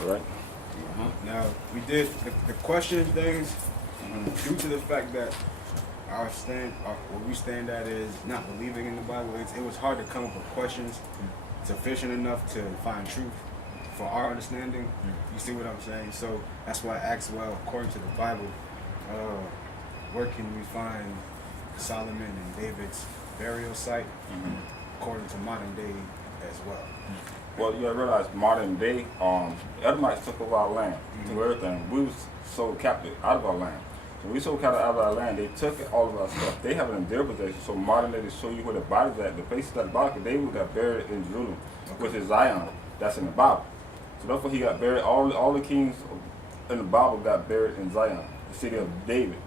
All right. Now, we did the question things due to the fact that where we stand at is not believing in the Bible. It was hard to come up with questions sufficient enough to find truth for our understanding. You see what I'm saying? So that's why I asked, well, according to the Bible, where can we find Solomon and David's burial site according to modern day as well? Well, you gotta realize modern day, Edomites took over our land, took everything. We was sold captive out of our land. So we sold captive out of our land. They took all of our stuff. They have it in their possession. So modern day, they show you where the bodies at. The places that bodies, they got buried in Jerusalem, which is Zion. That's in the Bible. So therefore, he got buried. All the kings in the Bible got buried in Zion, the city of David.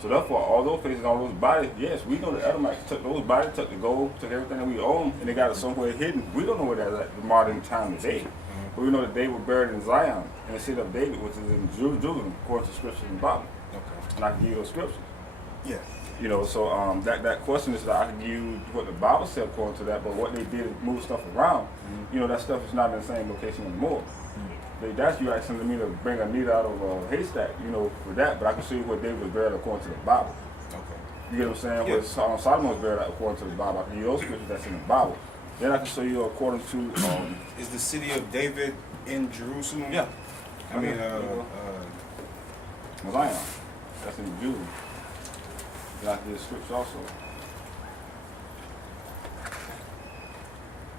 So therefore, all those places, all those bodies, yes, we know the Edomites took those bodies, took the gold, took everything that we own, and they got it somewhere hidden. We don't know where that's at the modern time today. But we know that they were buried in Zion, in the city of David, which is in Jerusalem, according to scripture in the Bible. Okay. And I can give you those scriptures. Yeah. You know, so that question is that I can give you what the Bible said according to that, but what they did is move stuff around. You know, that stuff is not in the same location anymore. That's you asking me to bring a needle out of a haystack, you know, for that. But I can show you what David was buried according to the Bible. Okay. You get what I'm saying? Yeah. What Solomon was buried according to the Bible. I can give you those scriptures that's in the Bible. Then I can show you according to. Is the city of David in Jerusalem? Yeah. I mean, Zion. That's in Judah. Then I can give scripture also.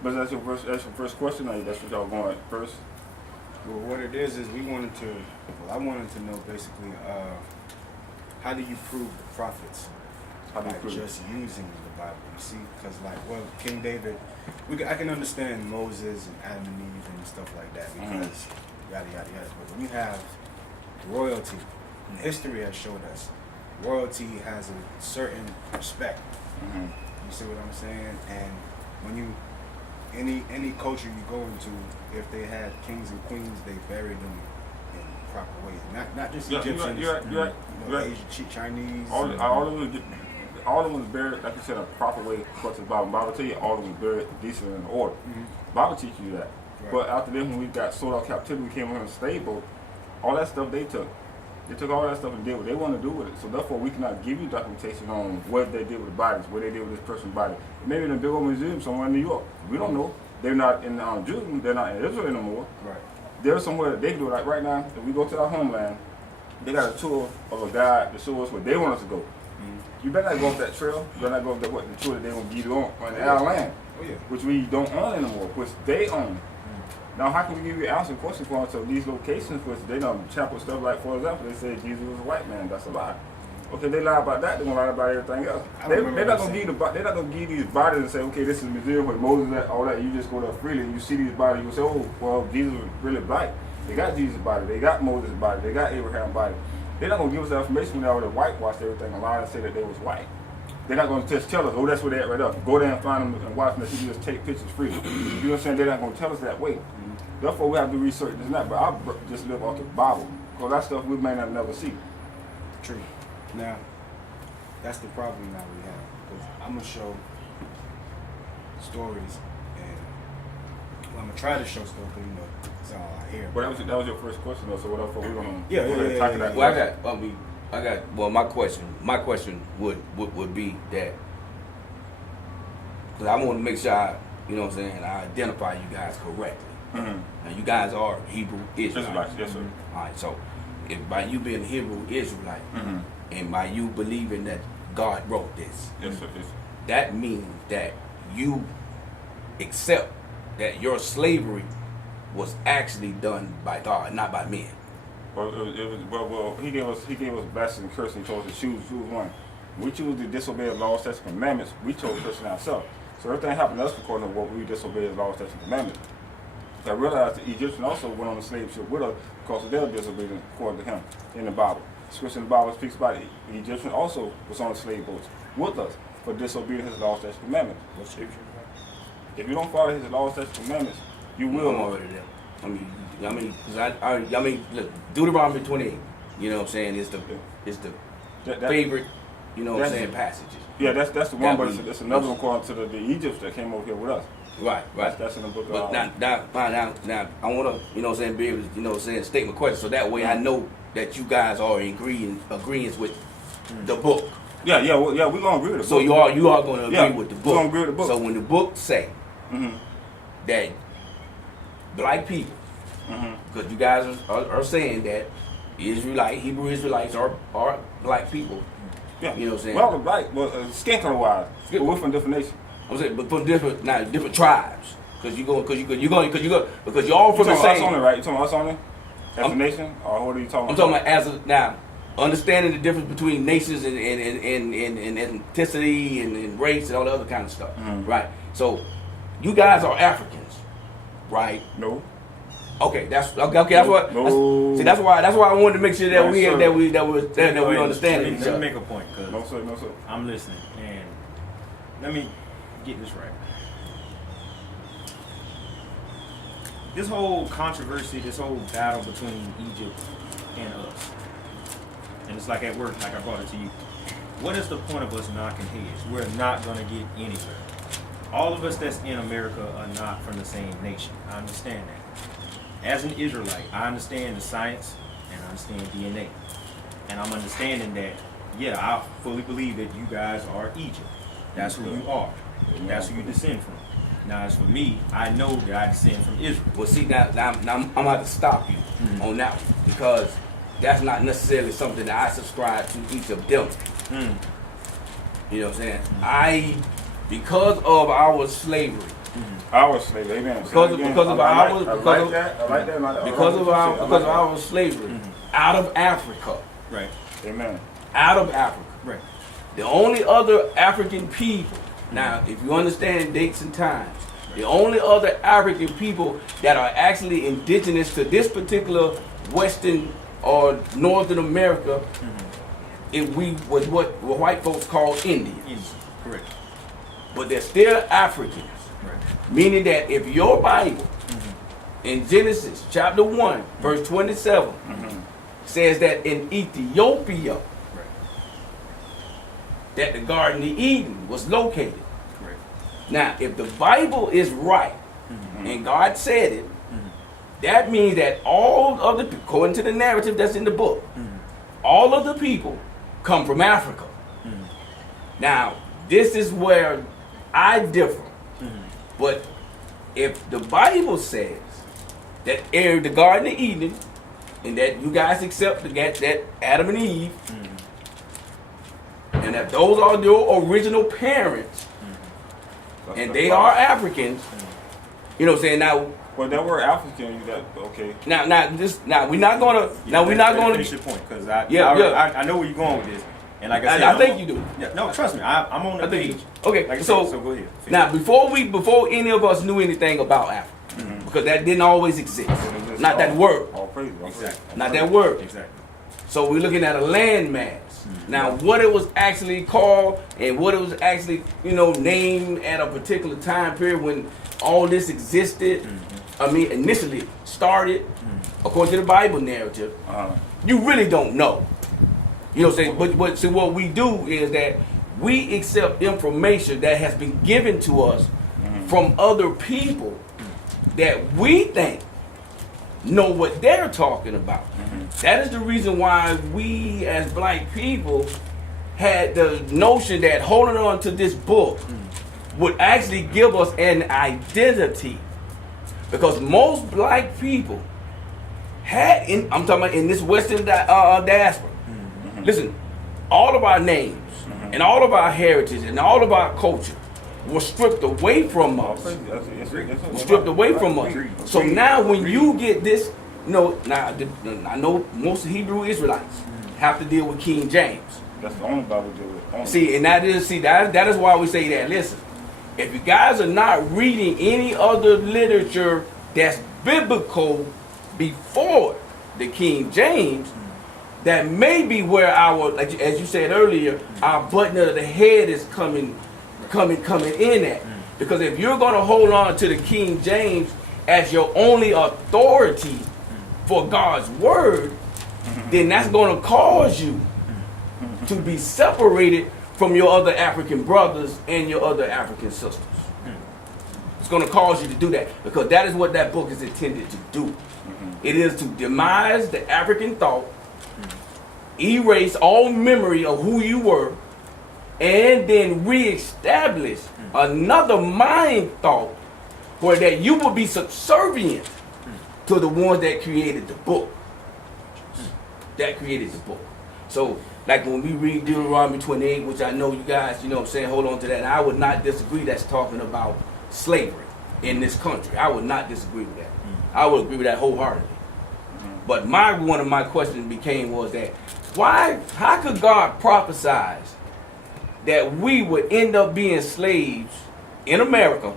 But that's your first question, or that's what y'all going at first? well, what it is we wanted to. Well, I wanted to know basically, how do you prove the prophets? How do you By prove it? just using the Bible, you see, because King David, I can understand Moses and Adam and Eve and stuff like that because yada yada yada. But when you have royalty, history has showed us royalty has a certain respect. You see what I'm saying? And when you any culture you go into, if they had kings and queens, they buried them in proper ways. Not just Egyptians, you're right. Asian, Chinese. All of them was buried, like you said, a proper way according to the Bible. The Bible tell you all of them was buried decent in order. Bible teach you that. Right. But after then, when we got sold out captivity, we came here in a slave boat, all that stuff they took. They took all that stuff and did what they want to do with it. So therefore, we cannot give you documentation on what they did with the bodies, what they did with this person's body. Maybe in a big old museum somewhere in New York. We don't know. They're not in Jerusalem. They're not in Israel anymore. Right. There's somewhere that they can do it. Like right now, if we go to our homeland, they got a tour of a guide to show us where they want us to go. You better not go up that trail. You better not go up the tour that they want to give you on our land, which we don't own anymore, which they own. Now, how can we give you an answer question for them to these locations, which they don't chapel stuff like, for example, they say Jesus was a white man. That's a lie. Okay, they lie about that. They're gonna lie about everything else. They're not gonna give these bodies and say, okay, this is a museum where Moses and all that. You just go there freely and you see these bodies. You say, oh, well, Jesus was really black. They got Jesus' body. They got Moses' body. They got Abraham's body. They're not gonna give us that information when they already whitewashed everything and lie and say that they was white. They're not going to just tell us, oh, that's where they're at right up. Go there and find them and watch them. You can just take pictures freely. You know what I'm saying? They're not going to tell us that way. Therefore, we have to research this and that. But I just live off the Bible. Because that stuff we may not never see. True. Now, that's the problem now we have. Because I'm going to show stories. And I'm going to try to show stuff, but you know, it's all I hear. But that was your first question, though. So what else are we going to Yeah. that? Well, my question would be that, because I want to make sure I identify you guys correctly. And you guys are Hebrew Israelites. Yes, sir. All right, so if by you being Hebrew Israelite, and by you believing that God wrote this, yes, sir. that means that you accept that your slavery was actually done by God, not by men. Well, he gave us blessings and curses and told us to choose one. We choose to disobey the laws, statutes, and commandments. We chose cursing ourselves. So everything happened to us according to what we disobeyed the laws, statutes, and commandments. I realized the Egyptians also went on the slave ship with us because of their disobedience according to him in the Bible. Scripture in the Bible speaks about it. The Egyptian also was on the slave boats with us for disobeying his laws, statutes, and commandments. What scripture? If you don't follow his laws, statutes, and commandments, you will. I'm already there. Look, Deuteronomy 28, you know what I'm saying, is the favorite, you know what I'm saying, passages. Yeah, that's the one, but it's another one called according to the Egypts that came over here with us. Right. That's in the book But of now, I want to, you know what I'm saying, be able to, you know what I'm saying, state my question. So that way I know that you guys are in agreement with the book. Yeah, we're gonna agree with the book. So you are going to agree with the book. We're gonna agree with the book. So when the book say that black people, because you guys are saying that Hebrew Israelites are black people. Yeah. You know what I'm saying? Well, the black, skin color wise, but we're from different nations. I'm saying, but from different tribes. Because you're all from the Us same. only, right? You talking about us only? As a nation, or what are you talking I'm about? talking about now, understanding the difference between nations and ethnicity and race and all the other kind of stuff, right? So, you guys are Africans, right? No. Okay, that's what. No. See, that's why I wanted to make sure that No, we sir. understand each Let me other. make a point, cause No sir. I'm listening, and let me get this right. This whole controversy, this whole battle between Egypt and us, and it's like at work, like I brought it to you. What is the point of us knocking heads? We're not going to get anywhere. All of us that's in America are not from the same nation. I understand that. As an Israelite, I understand the science and I understand DNA. And I'm understanding that, yeah, I fully believe that you guys are Egypt. That's who you are. That's who you descend from. Now, as for me, I know that I descend from Israel. Well, see, now I'm going to stop you on that one because that's not necessarily something that I subscribe to each of them. You know what I'm saying? Because of our slavery. Our slavery, amen. Because of our slavery out of Africa. Right. Amen. Out of Africa. Right. The only other African people, now if you understand dates and times, the only other African people that are actually indigenous to this particular Western or Northern America, was what white folks call Indians. Correct. But they're still Africans. Right. Meaning that if your Bible in Genesis chapter 1, verse 27 says that in Ethiopia that the Garden of Eden was located. Correct. Now, if the Bible is right and God said it, that means that all of the, according to the narrative that's in the book, all of the people come from Africa. Now, this is where I differ. But if the Bible says that the Garden of Eden, and that you guys accept that Adam and Eve, and that those are your original parents, and they are Africans, you know what I'm saying? Now, well, that word African, okay. Now we're not gonna. Finish your point, because I know where you're going with this, and like I said, I think you do. Yeah, no, trust me, I'm on the I think page. you do. Okay, Like I so said, so go ahead. now before any of us knew anything about Africa, because that didn't always exist. Not that word. All praise. Exactly. Not that word. Exactly. So we're looking at a landmass. Now, what it was actually called and what it was actually, named at a particular time period when all this existed, initially started, according to the Bible narrative, you really don't know. You know what I'm saying? But see, what we do is that we accept information that has been given to us from other people that we think know what they're talking about. That is the reason why we as black people had the notion that holding on to this book would actually give us an identity. Because most black people I'm talking about in this Western diaspora, listen, all of our names and all of our heritage and all of our culture was stripped away from us. Was stripped away from us. So now when you get this, now I know most Hebrew Israelites have to deal with King James. That's the only Bible deal with. That is why we say that. Listen, if you guys are not reading any other literature that's biblical before the King James, that may be where as you said earlier, our button of the head is coming in at. Because if you're going to hold on to the King James as your only authority for God's word, then that's going to cause you to be separated from your other African brothers and your other African sisters. It's going to cause you to do that because that is what that book is intended to do. It is to demise the African thought, erase all memory of who you were, and then reestablish another mind thought where that you will be subservient to the ones that created the book. That created the book. So, like when we read Deuteronomy 28, which I know you guys, you know what I'm saying, hold on to that. And I would not disagree that's talking about slavery in this country. I would not disagree with that. I would agree with that wholeheartedly. But one of my questions was that how could God prophesize that we would end up being slaves in America?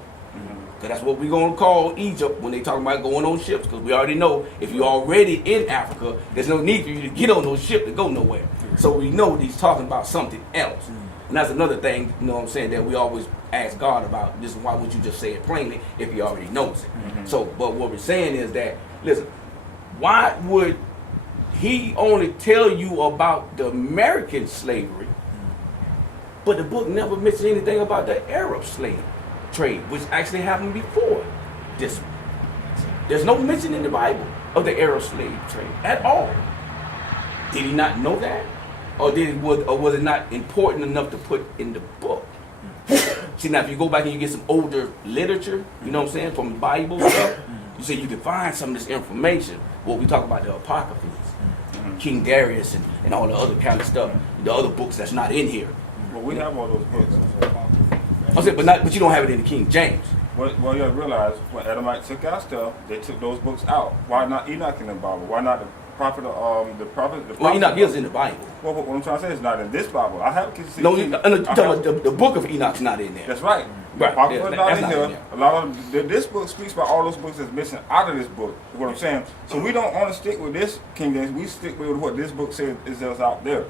Because that's what we're going to call Egypt when they talk about going on ships. Because we already know if you're already in Africa, there's no need for you to get on those ships to go nowhere. So we know that he's talking about something else. And that's another thing, you know what I'm saying, that we always ask God about. This is why would you just say it plainly if he already knows it? So, but what we're saying is that, listen, why would he only tell you about the American slavery, but the book never mentions anything about the Arab slave trade, which actually happened before this one? There's no mention in the Bible of the Arab slave trade at all. Did he not know that? Or was it not important enough to put in the book? See, now if you go back and you get some older literature, you know what I'm saying, from the Bible stuff, you say you can find some of this information. What we talk about, the Apocryphals, King Darius and all the other kind of stuff, the other books that's not in here. Well, we have all those books. I said, but you don't have it in the King James. Well, you have to realize when Edomite took our stuff, they took those books out. Why not Enoch in the Bible? Why not the prophet? Well, Enoch is in the Bible. Well, what I'm trying to say is not in this Bible. I have to see. No, you're talking about the book of Enoch's not in there. That's right. Right. Apocrypha is not That's in not here. in there. A lot of this book speaks about all those books that's missing out of this book. Is what I'm saying. So we don't want to stick with this King James. We stick with what this book says is out there.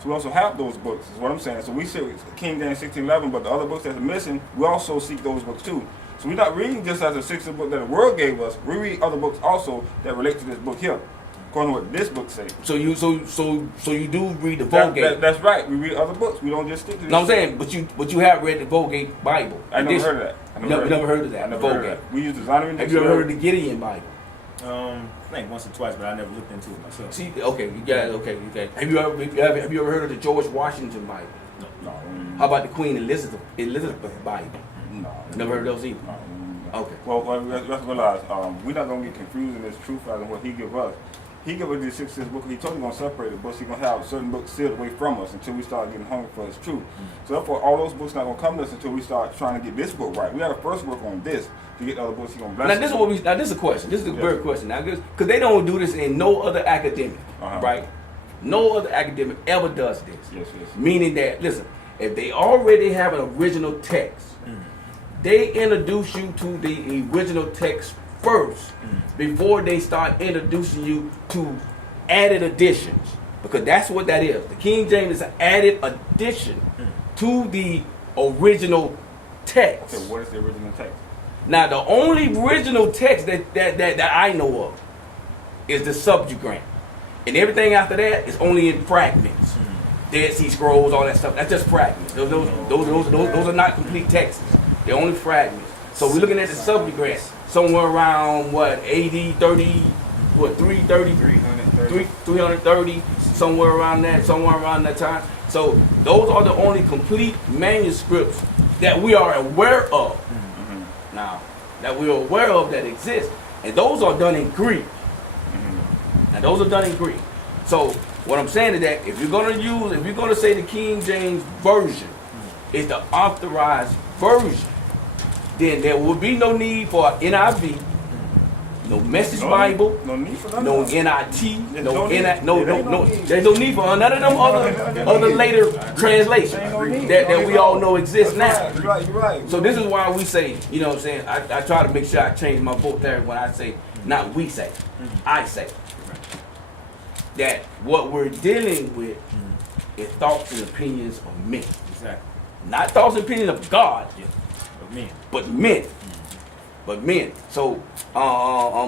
So we also have those books. Is what I'm saying. So we say King James 1611, but the other books that are missing, we also seek those books too. So we're not reading just as a 16th book that the world gave us. We read other books also that relate to this book here, according to what this book says. So you do read the Vulgate. That's right. We read other books. We don't just stick to this. No, I'm saying, but you have read the Vulgate Bible. I never heard of that. You never heard of that. I never heard of that. We use the Zondervan. Have you ever heard of the Gideon Bible? I think once or twice, but I never looked into it myself. See, okay, you got it. Okay. Have you ever heard of the George Washington Bible? No. How about the Queen Elizabeth Bible? No. Never heard of those either. No. Okay. Well, let's realize we're not going to get confused in this truth as in what he give us. He give us these 66 books. He told me he's going to separate the books. He's going to have certain books sealed away from us until we start getting hungry for his truth. So therefore, all those books not going to come to us until we start trying to get this book right. We got to first work on this to get the other books. He's going to bless us. Now this is a question. This is a very question. Now, because they don't do this in no other academic, right? No other academic ever does this. Yes. Meaning that, listen, if they already have an original text, they introduce you to the original text first before they start introducing you to added additions, because that's what that is. The King James is an added addition to the original text. Okay, what is the original text? Now, the only original text that I know of is the Subjugrant, and everything after that is only in fragments. Dead Sea Scrolls, all that stuff. That's just fragments. Those are not complete texts. They're only fragments. So we're looking at the Subjugrant somewhere around what, AD 30, what, 330, 330, somewhere around that time. So those are the only complete manuscripts that we are aware of. Now, that we are aware of that exist. And those are done in Greek. Now those are done in Greek. So what I'm saying is that if you're gonna say the King James Version is the authorized version, then there will be no need for NIV, no Message Bible, no need for none no of that. NIT, no. There's no need for none of them other later translations that we all know exist now. You're right. So this is why we say, you know what I'm saying, I try to make sure I change my vocabulary when I say, not we say, I say. That what we're dealing with is thoughts and opinions of men. Exactly. Not thoughts and opinions of God, But men. but men. So,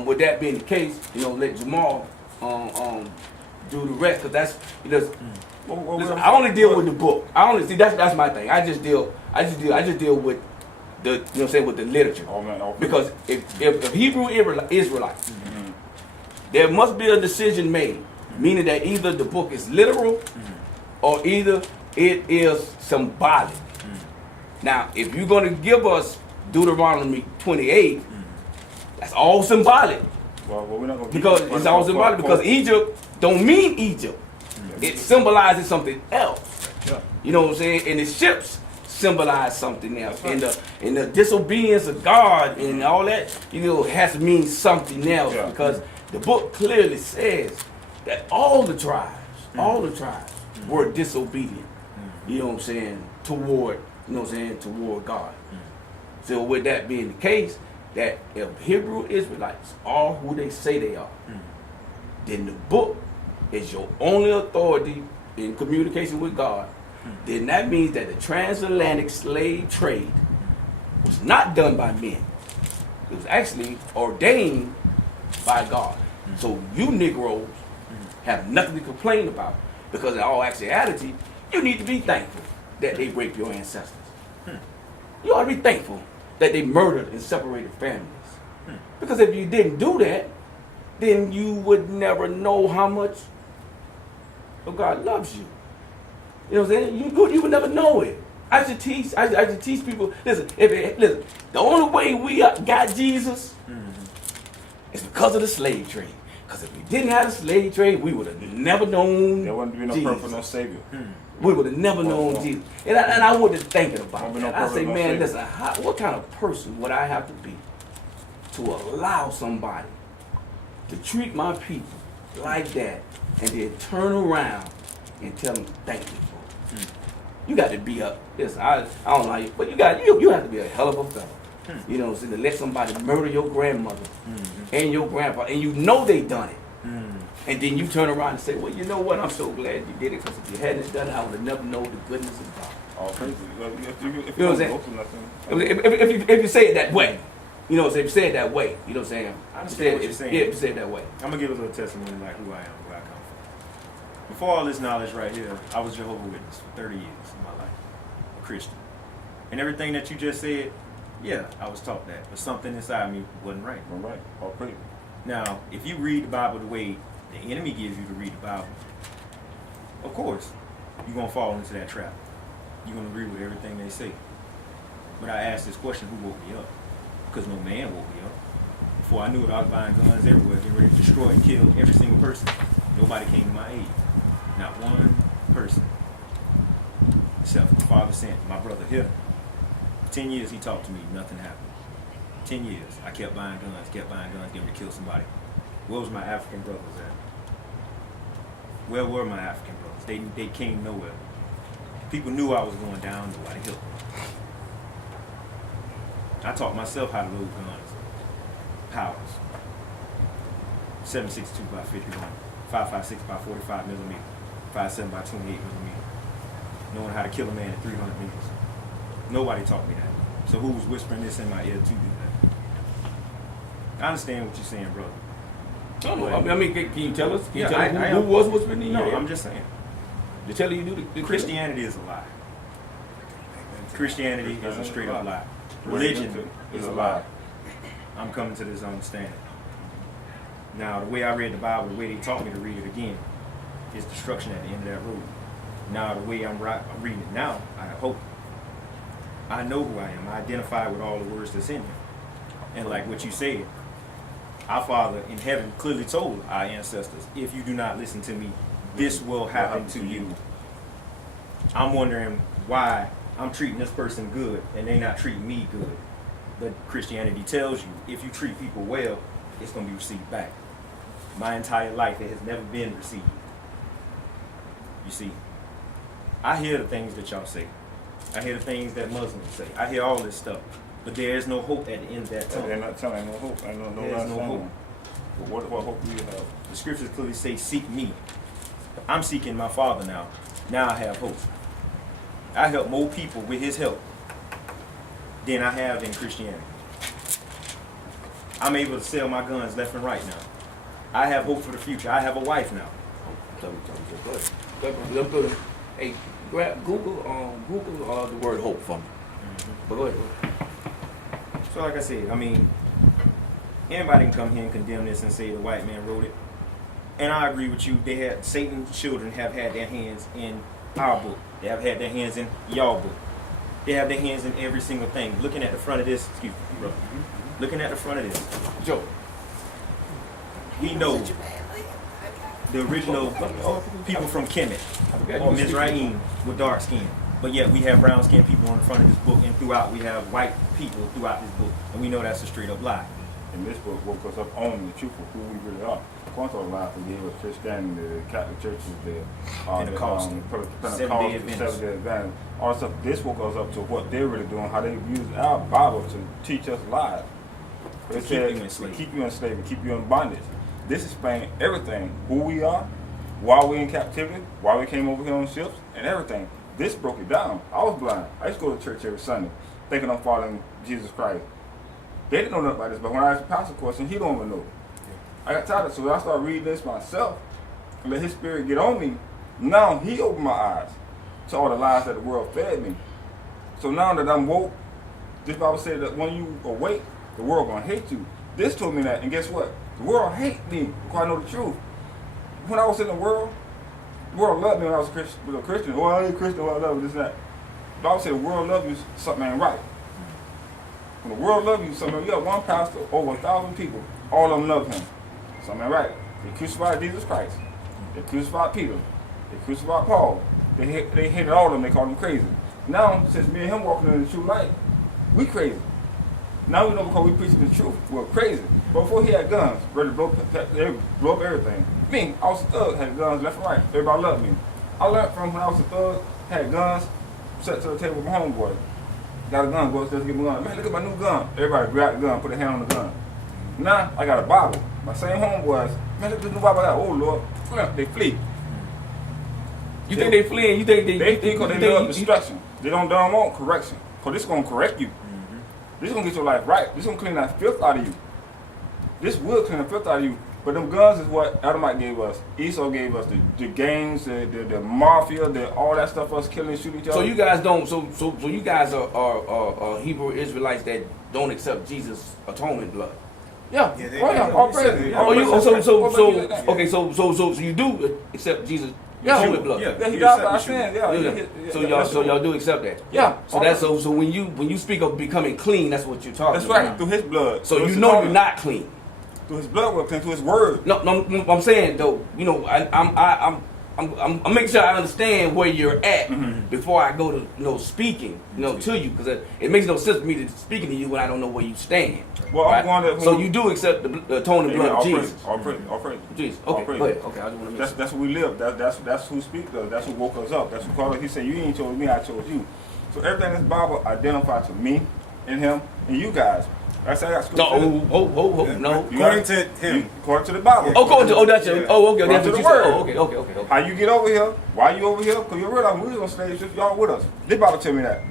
with that being the case, let Jamal do the rest, because that's listen, I only deal with the book. That's my thing. I just deal with the you know what I'm saying, with the literature. Oh man, okay. Because if Hebrew Israelites, Mhm. there must be a decision made, meaning that either the book is literal or either it is symbolic. Now, if you're going to give us Deuteronomy 28, that's all symbolic. Well, we're not gonna Because it's all symbolic because Egypt don't mean Egypt. It symbolizes something else. Yeah. You know what I'm saying? And the ships symbolize something else. That's right. And the disobedience of God and all that, you know, has to mean something else. Yeah. Because the book clearly says that all the tribes were disobedient. You know what I'm saying? Toward God. So with that being the case, that if Hebrew Israelites are who they say they are, then the book is your only authority in communication with God. Then that means that the transatlantic slave trade was not done by men. It was actually ordained by God. So you Negroes have nothing to complain about, because in all actuality, you need to be thankful that they raped your ancestors. You ought to be thankful that they murdered and separated families. Because if you didn't do that, then you would never know how much God loves you. You know what I'm saying? You would never know it. I should teach people. Listen, the only way we got Jesus is because of the slave trade. Because if we didn't have the slave trade, we would have never known There wouldn't be no Jesus. purpose, no savior. We would have never known Jesus. And I wasn't thinking about Won't be that. no I purpose, say, no man, savior. listen, what kind of person would I have to be to allow somebody to treat my people like that and then turn around and tell them thank you for it? You got to be listen, I don't like it, but you have to be a hell of a fellow. You know what I'm saying? To let somebody murder your grandmother and your grandpa, and you know they done it. And then you turn around and say, well, you know what? I'm so glad you did it, because if you hadn't done it, I would have never known the goodness of God. All crazy. If You know what I'm saying? go through nothing, If you say it that way, you know what I'm saying? If you say it that way, you know what I'm saying? I understand what you're saying. Yeah, if you say it that way. I'm gonna give a little testimony like who I am, where I come from. Before all this knowledge right here, I was Jehovah's Witness for 30 years of my life, a Christian. And everything that you just said, yeah, I was taught that, but something inside me wasn't right. all right. All crazy. Now, if you read the Bible the way the enemy gives you to read the Bible, of course, you're gonna fall into that trap. You're gonna agree with everything they say. But I asked this question: who woke me up? Because no man woke me up. Before I knew it, I was buying guns everywhere, getting ready to destroy and kill every single person. Nobody came to my aid. Not one person. Except my father sent my brother here. For 10 years he talked to me, nothing happened. 10 years, I kept buying guns, getting ready to kill somebody. Where was my African brothers at? Where were my African brothers? They came nowhere. People knew I was going down, nobody helped me. I taught myself how to load guns. Powers. 7.62 by 51, 5.56 by 45 millimeter, 5.7 by 28 millimeter. Knowing how to kill a man at 300 meters. Nobody taught me that. So who was whispering this in my ear to do that? I understand what you're saying, brother. I mean, can you tell us? Can you tell us I who was whispering in your No, ear? I'm just saying. To tell you do the Christianity is a lie. Christianity is a straight up lie. Religion is a lie. I'm coming to this understanding. Now, the way I read the Bible, the way they taught me to read it again, is destruction at the end of that road. Now, the way I'm reading it now, I have hope. I know who I am. I identify with all the words that's in here. And like what you said, our Father in heaven clearly told our ancestors, if you do not listen to me, this will happen to you. I'm wondering why I'm treating this person good and they not treating me good. But Christianity tells you, if you treat people well, it's going to be received back. My entire life, it has never been received. You see, I hear the things that y'all say. I hear the things that Muslims say. I hear all this stuff. But there is no hope at the end of that tunnel. They're not telling no hope. Ain't no There's no hope. But what hope do you have? The scriptures clearly say, seek me. I'm seeking my Father now. Now I have hope. I help more people with his help than I have in Christianity. I'm able to sell my guns left and right now. I have hope for the future. I have a wife now. Go ahead. Hey, grab Google the word hope for me. But go ahead. So like I said, I mean, anybody can come here and condemn this and say the white man wrote it. And I agree with you. They had Satan's children have had their hands in our book. They have had their hands in y'all book. They have their hands in every single thing. Looking at the front of this, excuse me, brother. Looking at the front of this, Joe. we know the original people from Kemet or Mizraim with dark skin. But yet we have brown skinned people on the front of this book, and throughout we have white people throughout this book. And we know that's a straight up lie. And this book woke us up on the truth of who we really are. According to the life we gave us Christianity, the Catholic churches, the Pentecostal, Seventh-day Adventist. Seventh-day Adventist, all that stuff. This woke us up to what they're really doing, how they use our Bible to teach us lies. They keep said you enslaved. to keep you enslaved, to keep you in bondage. This explains everything, who we are, why we're in captivity, why we came over here on ships, and everything. This broke it down. I was blind. I used to go to church every Sunday, thinking I'm following Jesus Christ. They didn't know nothing about this, but when I asked the pastor a question, he don't even know. I got tired of it, so I started reading this myself and let his spirit get on me. Now he opened my eyes to all the lies that the world fed me. So now that I'm woke, this Bible said that when you awake, the world gonna hate you. This told me that, and guess what? The world hate me because I know the truth. When I was in the world loved me when I was a Christian. Oh, I ain't a Christian, oh, I love you, this and that. The Bible said the world love you, something ain't right. When the world love you, something, you got one pastor, over 1,000 people, all of them love him. Something ain't right. They crucified Jesus Christ. They crucified Peter. They crucified Paul. They hated all of them, they called them crazy. Now, since me and him walking in the true light, we crazy. Now we know because we preaching the truth, we're crazy. But before he had guns, ready to blow up everything. Me, I was a thug, had guns left and right. Everybody loved me. I learned from when I was a thug, had guns, sat to the table with my homeboy. Got a gun, go upstairs to get my gun. Man, look at my new gun. Everybody grabbed the gun, put their hand on the gun. Now, I got a Bible. My same homeboys, man, look at this new Bible I got. Oh, Lord. They flee. You think they fleeing? You think they? They think because they love destruction. They don't want correction. Because this is going to correct you. This is going to get your life right. This is going to clean that filth out of you. This will clean the filth out of you. But them guns is what Adamite gave us. Esau gave us the gangs, the mafia, all that stuff, us killing and shooting each other. So you guys don't. So you guys are Hebrew Israelites that don't accept Jesus' atonement blood. Yeah. Yeah, All praise. Oh, you okay? So you do accept Jesus' atonement blood. Yeah, he died for our sins. Yeah. So y'all do accept that. Yeah. So that's so when you speak of becoming clean, that's what you're talking That's about. right. Through his blood. So you know you're not clean. Through his blood, we're clean. Through his word. No, I'm saying though, you know, I'm making sure I understand where you're at before I go to speaking, to you, because it makes no sense for me to speaking to you when I don't know where you stand. Well, right? I'm going to. So you do accept the atoning blood of Jesus. All praise. Jesus. All Okay. praise. Go ahead. Okay. I just want to make That's what we live. That's who speaks us. That's who woke us up. That's who called us. He said, "You ain't chose me. I chose you." So everything in this Bible identifies to me and him and you guys. I said I got scripture. No. According to him. According to the Bible. That's your. Yeah. Oh, okay. According That's to what the you said. word. Oh, okay. How you get over here? Why you over here? Because you realize we was on slave ships, y'all with us. This Bible tell me that.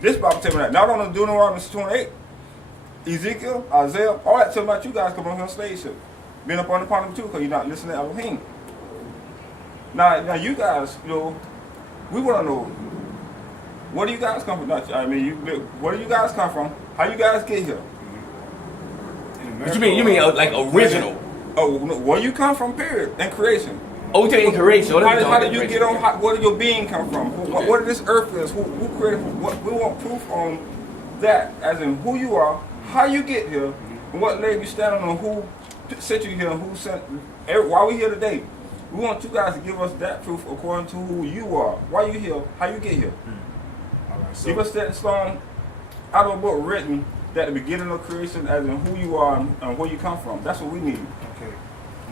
This Bible tell me that. Not on the Deuteronomy 28, Ezekiel, Isaiah, all that tell me about you guys coming on here on slave ship. Being up on the pond too, because you're not listening to Elohim. Now you guys, we want to know, where do you guys come from? Where do you guys come from? How you guys get here? What you mean? You mean like original? Oh, no, where you come from, period, in creation. Oh, you in creation. How did you get on? Where did your being come from? What did this earth is? Who created? We want proof on that, as in who you are, how you get here, and what leg you stand on, who sent you here, and who sent. Why we here today? We want you guys to give us that proof according to who you are. Why you here? How you get here? All right, so Give us that stone out of a book written at the beginning of creation, as in who you are and where you come from. That's what we need. okay.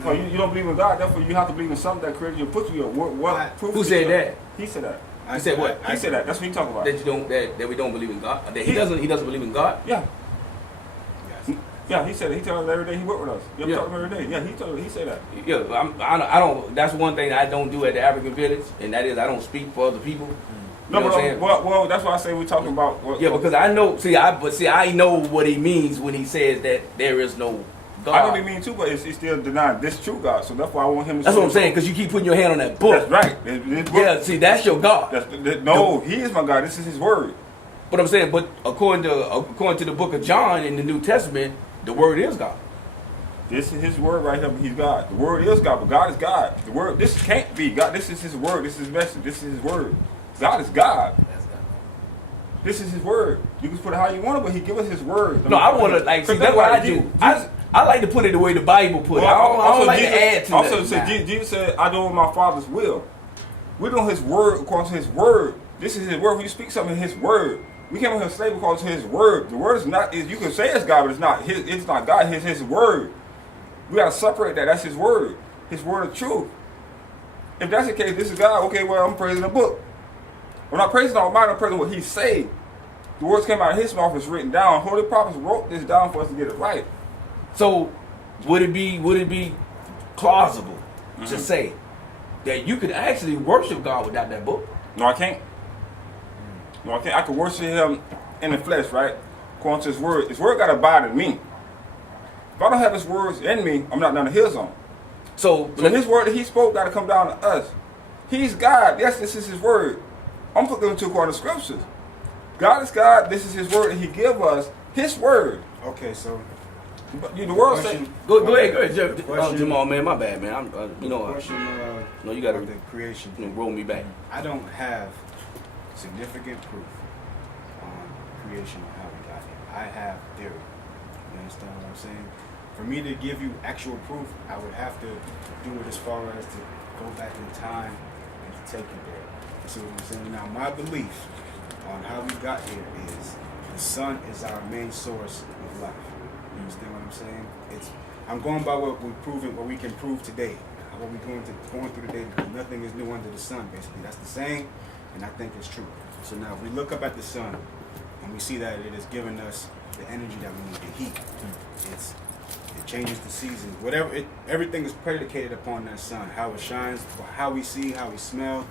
So you don't believe in God, therefore you have to believe in something that created you and put you here. What proof? Who said that? He said that. He said what? He said that. That's what he talking about. That you don't that we don't believe in God. That he doesn't believe in God. Yeah. Yes. Yeah, he said it. He tells us every day he worked with us. You ever Yeah. talk to him every day? Yeah, he said that. Yeah, I don't. That's one thing that I don't do at the African village, and that is I don't speak for other people. You know what I'm saying? Well, that's why I say we're talking about. Yeah, because I know. I know what he means when he says that there is no God. I know what he means too, but he's still denying this true God. So that's why I want him to. That's what I'm saying, because you keep putting your hand on that book. That's right. This book, Yeah, see, that's your God. no, he is my God. This is his word. But I'm saying, but according to the book of John in the New Testament, the word is God. This is his word right here, but he's God. The word is God, but God is God. The word, this can't be God. This is his word. This is his message. This is his word. God is God. That's God. This is his word. You can put it how you want it, but he give us his word. No, I want to like see. That's what I do. I like to put it the way the Bible put it. I don't like to add to also, that. Jesus said, "I do my Father's will." We're doing his word according to his word. This is his word. When you speak something in his word, we can't make a slave according to his word. The word is not. You can say it's God, but it's not. It's not God. It's his word. We gotta separate that. That's his word. His word of truth. If that's the case, this is God. Okay, well, I'm praising the book. When I'm praising Almighty, I'm praising what he said. The words came out of his mouth. It's written down. Holy prophets wrote this down for us to get it right. So would it be plausible to say that you could actually worship God without that book? No, I can't. No, I can't. I can worship him in the flesh, right? According to his word. His word gotta abide in me. If I don't have his words in me, I'm not none of his own. So his word that he spoke got to come down to us. He's God. Yes, this is his word. I'm putting them to according to scriptures. God is God. This is his word that he give us. His word. Okay, so But the world say, Go ahead, Jamal, man. My bad, man. No, you got to the creation. roll me back. I don't have significant proof on creation and how we got here. I have theory. You understand what I'm saying? For me to give you actual proof, I would have to do it as far as to go back in time and to take it there. You see what I'm saying? Now, my belief on how we got here is the sun is our main source of life. You understand what I'm saying? I'm going by what we can prove today. What we're going through today, because nothing is new under the sun, basically. That's the saying, and I think it's true. So now, if we look up at the sun, and we see that it has given us the energy that we need, the heat. It changes the seasons. Everything is predicated upon that sun. How it shines, how we see, how we smell.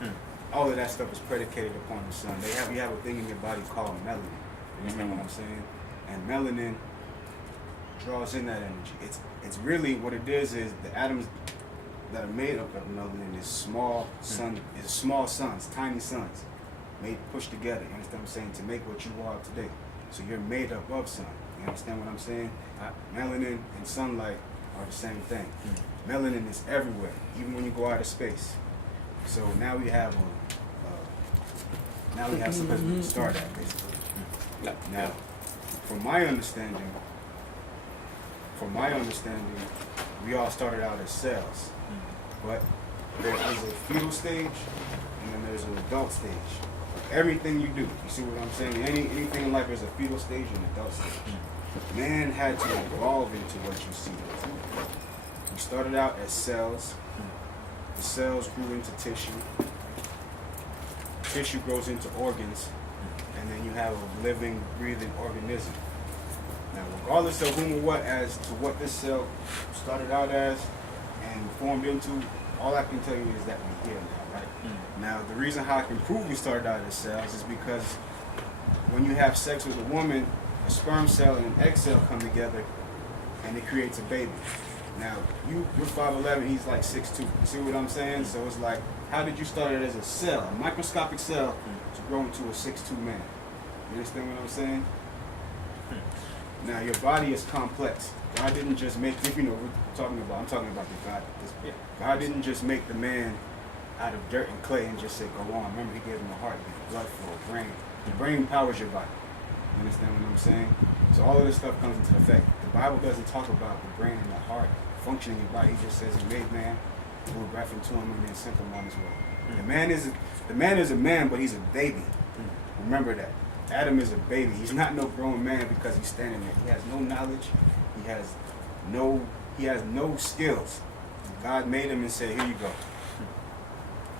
All of that stuff is predicated upon the sun. You have a thing in your body called melanin. You understand what I'm saying? And melanin draws in that energy. It's really what it is the atoms that are made up of melanin is small suns, tiny suns, pushed together. You understand what I'm saying? To make what you are today. So you're made up of sun. You understand what I'm saying? Melanin and sunlight are the same thing. Melanin is everywhere, even when you go out of space. So now we have something to start at, basically. Now, from my understanding, we all started out as cells, but there is a fetal stage and then there's an adult stage. Everything you do, you see what I'm saying? Anything in life, there's a fetal stage and an adult stage. Man had to evolve into what you see. We started out as cells. The cells grew into tissue. Tissue grows into organs, and then you have a living, breathing organism. Now, regardless of whom or what, as to what this cell started out as and formed into, all I can tell you is that we're here now, right? Now, the reason how I can prove we started out as cells is because when you have sex with a woman, a sperm cell and an egg cell come together, and it creates a baby. Now, you're 5'11", he's like 6'2". You see what I'm saying? So it's like, how did you start it as a cell, a microscopic cell, to grow into a 6'2" man? You understand what I'm saying? Now, your body is complex. God didn't just make, I'm talking about the God. God didn't just make the man out of dirt and clay and just say, go on. Remember, he gave him a heart, blood flow, brain. The brain powers your body. You understand what I'm saying? So all of this stuff comes into effect. The Bible doesn't talk about the brain and the heart functioning in your body. He just says he made man, blew breath into him, and then sent him on his way. The man is a man, but he's a baby. Remember that. Adam is a baby. He's not no grown man because he's standing there. He has no knowledge. He has no skills. God made him and said, here you go.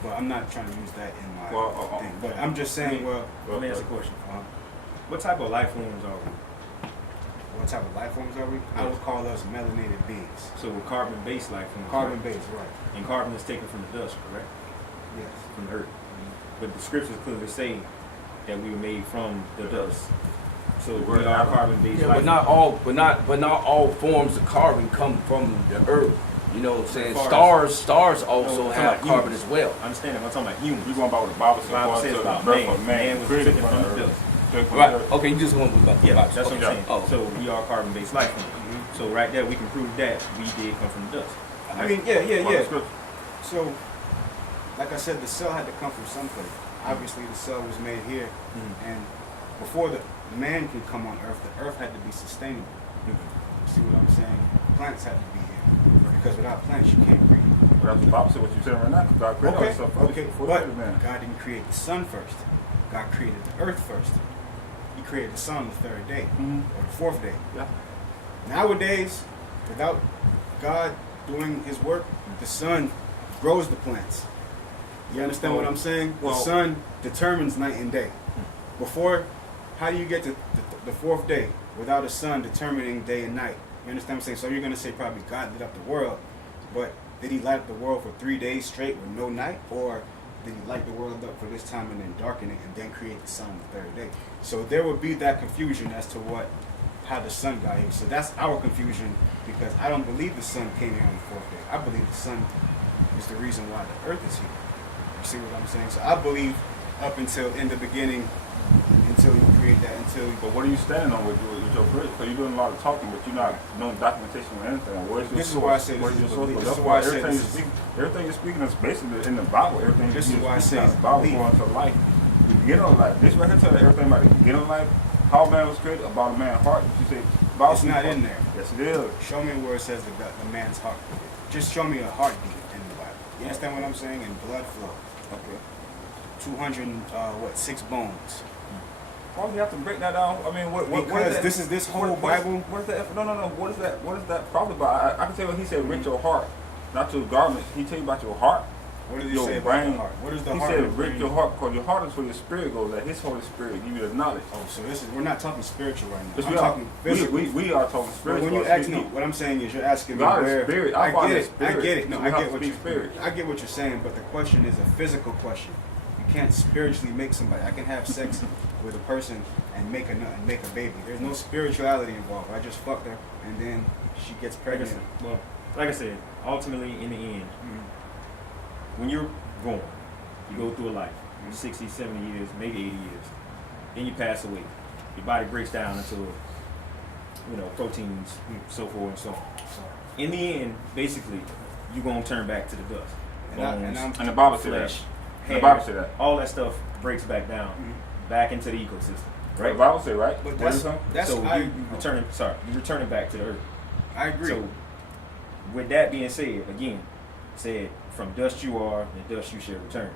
But I'm not trying to use that in my thing. But I'm just saying, let me ask a question. What type of life forms are we? What type of life forms are we? I would call us melanated beings. So we're carbon-based life forms. Carbon-based, right. And carbon is taken from the dust, correct? Yes. From the earth. But the scriptures clearly say that we were made from the dust. So we are carbon-based life. But not all forms of carbon come from the earth. You know what I'm saying? Stars also have carbon humans as well. I understand that. I'm talking about humans. We're going by what the Bible says. The Bible says about man. Man was taken from the dust. Right. Okay, you just going with Yeah, box. that's what I'm Okay. saying. Oh. So we are carbon-based life forms. So right there, we can prove that we did come from the dust. I mean, yeah. Well, scripture. So, like I said, the cell had to come from someplace. Obviously, the cell was made here, and before the man could come on Earth, the Earth had to be sustainable. You see what I'm saying? Plants had to be here, because without plants, you can't breathe. Well, that's the opposite of what you're saying right now. 'Cause God created all this stuff first Okay, before but the man. God didn't create the sun first. God created the earth first. He created the sun the third day, or the fourth day. Yeah. Nowadays, without God doing his work, the sun grows the plants. You understand what I'm saying? The Well- sun determines night and day. Before, how do you get to the fourth day without a sun determining day and night? You understand what I'm saying? So you're going to say probably God lit up the world, but did he light up the world for 3 days straight with no night? Or did he light the world up for this time and then darken it and then create the sun the third day? So there would be that confusion as to how the sun got here. So that's our confusion, because I don't believe the sun came here on the fourth day. I believe the sun is the reason why the earth is here. You see what I'm saying? So I believe up until in the beginning, until you create that, But what are you standing on with your bridge? Because you're doing a lot of talking, but you're not no documentation or anything. Where's your This is source? why I say Where's this your is source? belief. But This that's is why why I say everything this you're is- speaking, everything you're speaking is basically in the Bible. Everything This you're is why I speaking say out of it's the Bible belief. going to life. The beginning of life. This right here tells everything about the beginning of life, how man was created, about a man's heart. You say Bible It's not in there. Yes, it is. Show me where it says the man's heart. Just show me a heartbeat in the Bible. You understand what I'm saying? And blood flow. Okay. 6 bones. Why do you have to break that down? I mean, what is Because that? this whole Bible. What is that? No. What is that? What is that probably about? I can tell you what he said. Rich your heart, not your garments. He tell you about your heart. What did he Your say brain. about the heart? What is the He heart? said, and the rich brain? your heart, because your heart is where your spirit goes. That His Holy Spirit give you the knowledge. Oh, so we're not talking spiritual right now. Yes, I'm we are. talking physical. We are talking But spiritual. when you ask me, what I'm saying is you're asking me God is where. spirit. I Our Father get is it. spirit. I get it. No, So I we have get to what speak spirit. I get what you're saying, but the question is a physical question. You can't spiritually make somebody. I can have sex with a person and make a baby. There's no spirituality involved. I just fucked her and then she gets pregnant. Like I said, ultimately in the end, when you're born, you go through a life, 60, 70 years, maybe 80 years, then you pass away. Your body breaks down into, proteins, so forth and so on. In the end, basically, you're gonna turn back to the dust. Bones, And the Bible said that. flesh, The hair, Bible said that. all that stuff breaks back down, back into the ecosystem. Right? Right? The Bible said, right? But What is it? that's So I, you returning back to the earth. I agree. So, with that being said, again, said, from dust you are, and dust you shall return.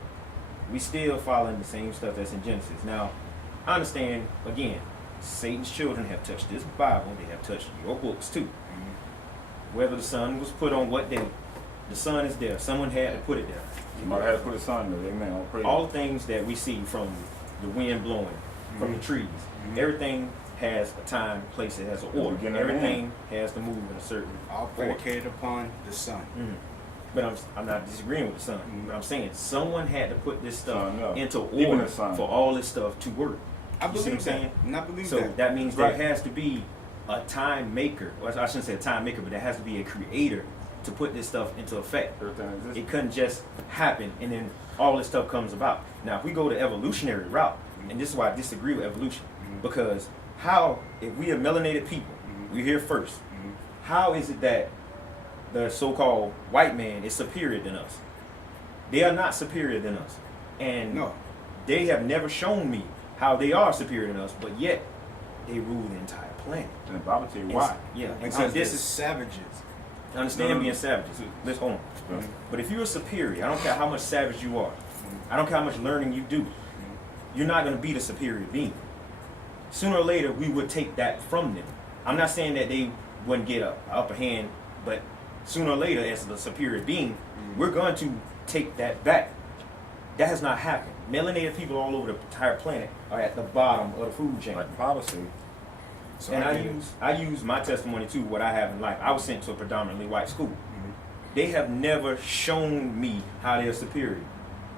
We still following the same stuff that's in Genesis. Now, I understand, again, Satan's children have touched this Bible, they have touched your books too. Whether the sun was put on what day, the sun is there. Someone had to put it there. Somebody had to put a sign there. Amen. I'll pray. All things that we see, from the wind blowing, from the trees, everything has a time, place, it has an order. Beginning and Everything has to move in a certain all order. predicated upon the sun. But I'm not disagreeing with the sun. But I'm saying someone had to put this stuff Sun, yeah. into Even order the sun. for all this stuff to work. I You see what I'm believe saying? that. And I believe So that. that means Right. there has to be a time maker. Or I shouldn't say a time maker, but there has to be a creator to put this stuff into effect. Everything exists. It couldn't just happen and then all this stuff comes about. Now, if we go the evolutionary route, and this is why I disagree with evolution, because if we are melanated people, we're here first, how is it that the so-called white man is superior than us? They are not superior than us. And No. they have never shown me how they are superior than us, but yet they rule the entire planet. And the Bible tell you And why. Yeah, and Because this this is, is savages. I understand No. being savages. Let's hold on. Yeah. But if you're superior, I don't care how much savage you are, I don't care how much learning you do, you're not going to be the superior being. Sooner or later, we would take that from them. I'm not saying that they wouldn't get an upper hand, but sooner or later, as the superior being, we're going to take that back. That has not happened. Melanated people all over the entire planet are at the bottom of the food chain. Like the Bible says. So And get it. I use my testimony too, what I have in life. I was sent to a predominantly white school. They have never shown me how they're superior.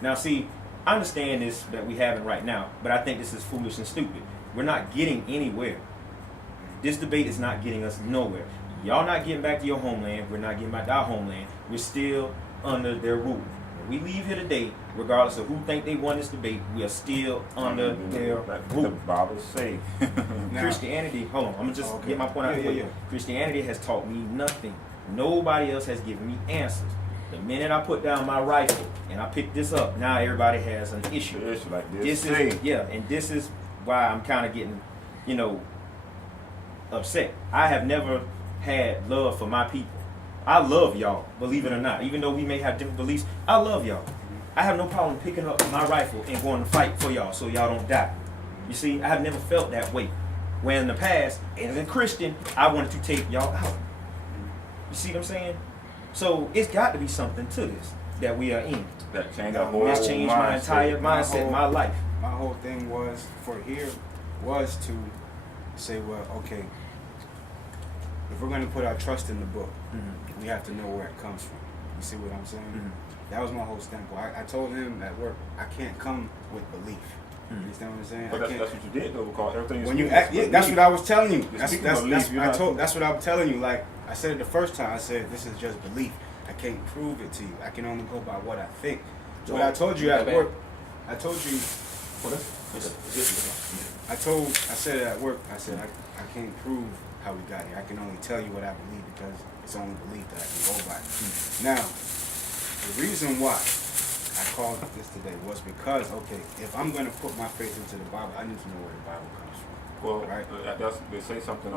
Now see, I understand this that we have it right now, but I think this is foolish and stupid. We're not getting anywhere. This debate is not getting us nowhere. Y'all not getting back to your homeland. We're not getting back to our homeland. We're still under their rule. we leave here today, regardless of who think they won this debate, we are still under their Like the rule. Bible say. Now- Christianity, hold on, I'm gonna just Okay. get my point out Yeah, here. yeah, yeah. Christianity has taught me nothing. Nobody else has given me answers. The minute I put down my rifle and I pick this up, now everybody has an issue. The issue like This this. is and this is why I'm kind of getting, upset. I have never had love for my people. I love y'all, believe it or not. Even though we may have different beliefs, I love y'all. I have no problem picking up my rifle and going to fight for y'all so y'all don't die. You see, I have never felt that way. When in the past, as a Christian, I wanted to take y'all out. You see what I'm saying? So it's got to be something to this that we are in. That changed our whole It's changed my entire My mindset, whole- my life. My whole thing was to say, well, okay, if we're going to put our trust in the book, Mm-hmm. we have to know where it comes from. You see what I'm saying? Mhm. That was my whole standpoint. I told him at work, I can't come with belief. You understand what I'm saying? But I can't. that's what you did though, because everything When you speak act, is yeah, belief. that's what I was telling you. You're That's speaking that's, belief, that's you're I not told. speaking- That's what I'm telling you. Like I said it the first time. I said this is just belief. I can't prove it to you. I can only go by what I think. So what I told you at work. I told you. I said it at work. I said I can't prove how we got here. I can only tell you what I believe because it's only belief that I can go by. Now, the reason why I called this today was because, okay, if I'm going to put my faith into the Bible, I need to know where the Bible comes from. Well, Right. they say something.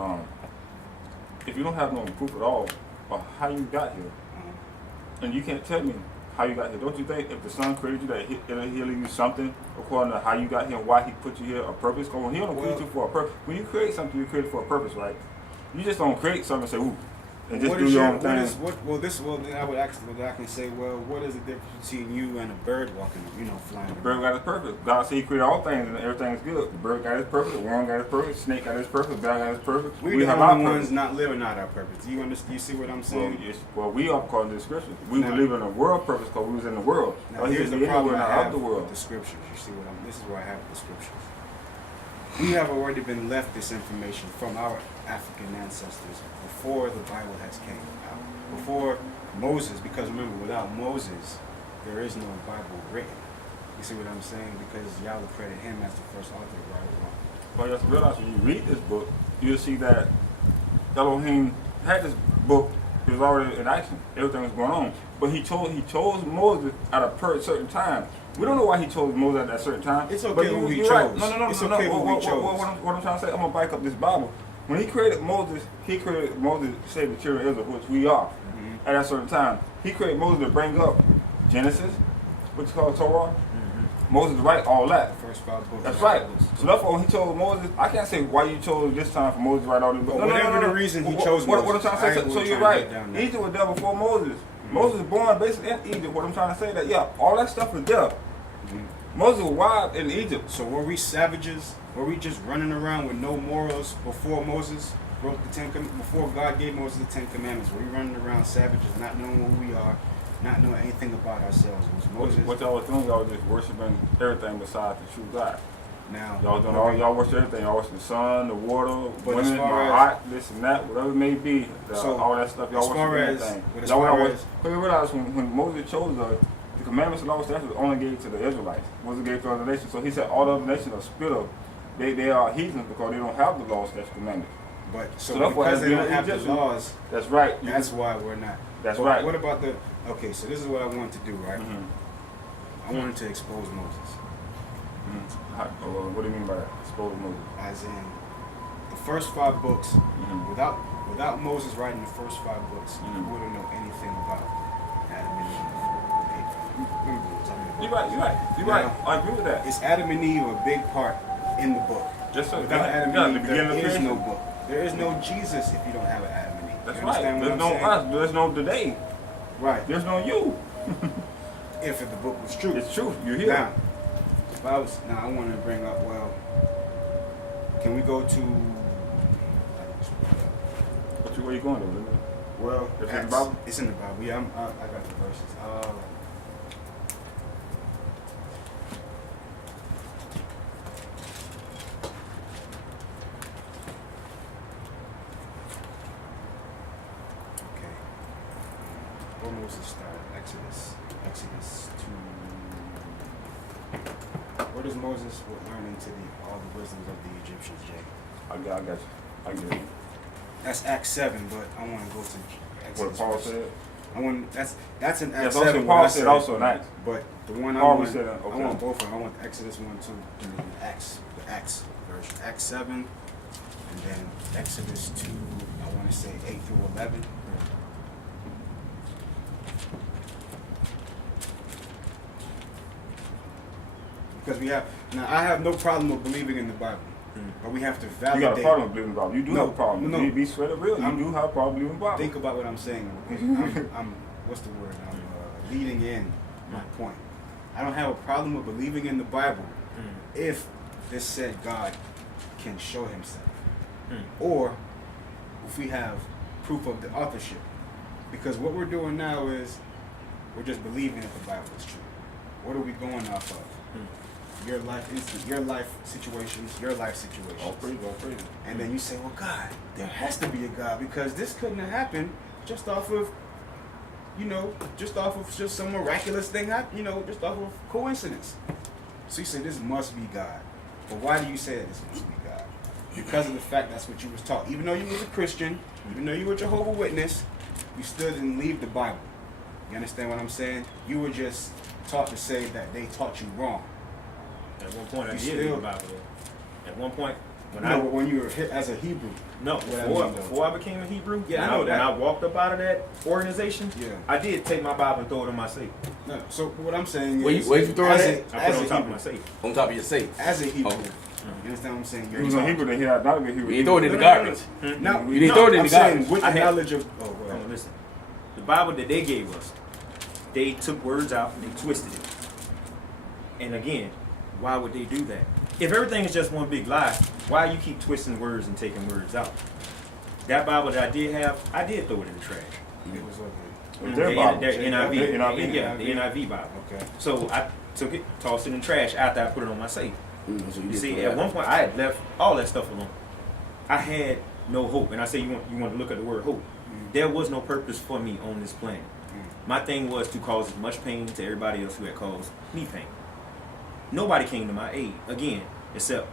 If you don't have no proof at all of how you got here, and you can't tell me how you got here, don't you think if the Son created you, that he'll leave you something according to how you got here and why He put you here, a purpose? Because when He don't create you for a purpose, when you create something, you create it for a purpose, right? You just don't create something and say, ooh, and just What do is your your, own what thing. is, what, well, this, well, then I would ask, well, I can say, well, what is the difference between you and a bird walking, flying The around? bird got his purpose. God said He created all things and everything is good. The bird got his purpose, the worm got his purpose, the snake got his purpose, the bat got his purpose. We're the have our only purpose. ones not living out our purpose. Do you understand? You see what I'm Well, saying? yes, well, we are according to the scriptures. We Now- believe in a world purpose because we was in the world. Now, But He here's said the He problem anywhere I out have the world. with the scriptures. You see what this is where I have with the scriptures. We have already been left this information from our African ancestors before the Bible has came out. Before Moses, because remember, without Moses, there is no Bible written. You see what I'm saying? Because y'all will credit him as the first author of right or wrong. Well, you have to realize when you read this book, you'll see that Elohim had this book. It was already in action. Everything was going on. But he chose Moses at a certain time. We don't know why he chose Moses at that certain time. It's okay but who he you're right. chose. No. It's okay who he chose. What I'm trying to say, I'm going to back up this Bible. When he created Moses to save the children of Israel, which we are, at that certain time. He created Moses to bring up Genesis, which is called Torah. Moses to write all that. The first 5 books. That's right. So therefore, when he chose Moses, I can't say why you chose this time for Moses to write all these books. But whatever the reason he chose What I'm Moses, trying to say, I ain't so you're trying to right. get down there. Egypt was there before Moses. Moses was born basically in Egypt. What I'm trying to say that, yeah, all that stuff was there. Moses was wild in Egypt. So were we savages? Were we just running around with no morals before Moses wrote the before God gave Moses the 10 Commandments? Were we running around savages, not knowing who we are, not knowing anything about ourselves? Was Moses What y'all was doing, y'all was just worshiping everything besides the true God. now? Y'all doing y'all worship everything. Y'all worship the sun, the water, But women, as far as- art, this and that, whatever it may be. So, all that stuff. Y'all as far worship as- everything. but as Y'all far always, as- because you realize when Moses chose the commandments and laws, statutes only gave to the Israelites. Moses gave to other nations. So he said all other nations are split up. They are heathens because they don't have the laws, statutes, commandments. But So so therefore, because as they being don't an have the Egyptian, laws, That's right. that's why we're not. That's But right. What about the? Okay, so this is what I wanted to do, right? Mhm. I wanted to expose Moses, What do you mean by that? Expose Moses. as in the first 5 books. Mhm. Without Moses writing the first 5 books, we Mhm. wouldn't know anything about Adam and Eve. Remember what we're talking about. You're right. I agree with that. It's Adam and Eve a big part in the book. Yes, sir. Without Adam Yeah, and the Eve, beginning of there is creation. no book. There is no Jesus if you don't have an Adam and Eve. That's You right. understand There's what no I'm us. saying? There's no today. Right. There's no you. If the book was true. It's truth. You're here. Now, if I was now, I wanted to bring up. Well, can we go to? Where you going though? Well, It's in the Acts. Bible? It's in the Bible. Yeah, I got the verses. Okay. Where Moses started? Exodus 2. Where does Moses learn into all the wisdoms of the Egyptians, Jay? I got you. I get it. That's Acts 7, but I want to go to What Exodus. Paul first. said. I want that's in Acts Yes, 7. also what Paul I said also in Acts. But the one I Paul want, said, I okay. want both of them. I want Exodus 1, 2, and then the Acts version. Acts 7, and then Exodus 2. I want to say 8 through 11. Because we have now, I have no problem with believing in the Bible, but we have to You validate. got a problem with believing in the Bible. You do No, have a problem. no. You be straight up real. You do have a problem believing in the Bible. Think about what I'm saying. I'm what's the word? I'm leading in my point. I don't have a problem with believing in the Bible if this said God can show himself, or if we have proof of the authorship. Because what we're doing now is we're just believing that the Bible is true. What are we going off of? Your life situations. All praise, all praise. And then you say, well, God, there has to be a God because this couldn't have happened just off of, just some miraculous thing, just off of coincidence. So you say, this must be God. But why do you say that this must be God? Because of the fact that's what you was taught. Even though you was a Christian, even though you were a Jehovah's Witness, you still didn't leave the Bible. You understand what I'm saying? You were just taught to say that they taught you wrong. At one point, I You did read still- the Bible. Though. At one point, When you were hit as a Hebrew. before I became a Hebrew, Yeah, I when know that. When I walked up out of that organization, Yeah. I did take my Bible and throw it in my safe. No, so what I'm saying Where is, you throw it as at? a- I put as it on a top of Hebrew, my safe. On top of your safe. as a Hebrew, Okay. you understand what I'm saying? He was a Hebrew, then he had not a Hebrew. You throw it in the No, no, no, garbage. No, You didn't throw it in I'm the saying garbage. with the I had- knowledge of. Oh, Come well. on, listen. The Bible that they gave us, they took words out and they twisted it. And again, why would they do that? If everything is just one big lie, why you keep twisting words and taking words out? That Bible that I did have, I did throw it in the trash. It was okay. With their Bible. Their NIV. Their NIV. Yeah, the NIV Bible. Okay. So I took it, tossed it in the trash after I put it on my safe. So You did see, throw at that. one point I had left all that stuff alone. I had no hope, and I say you want to look at the word hope. There was no purpose for me on this planet. My thing was to cause as much pain to everybody else who had caused me pain. Nobody came to my aid again, except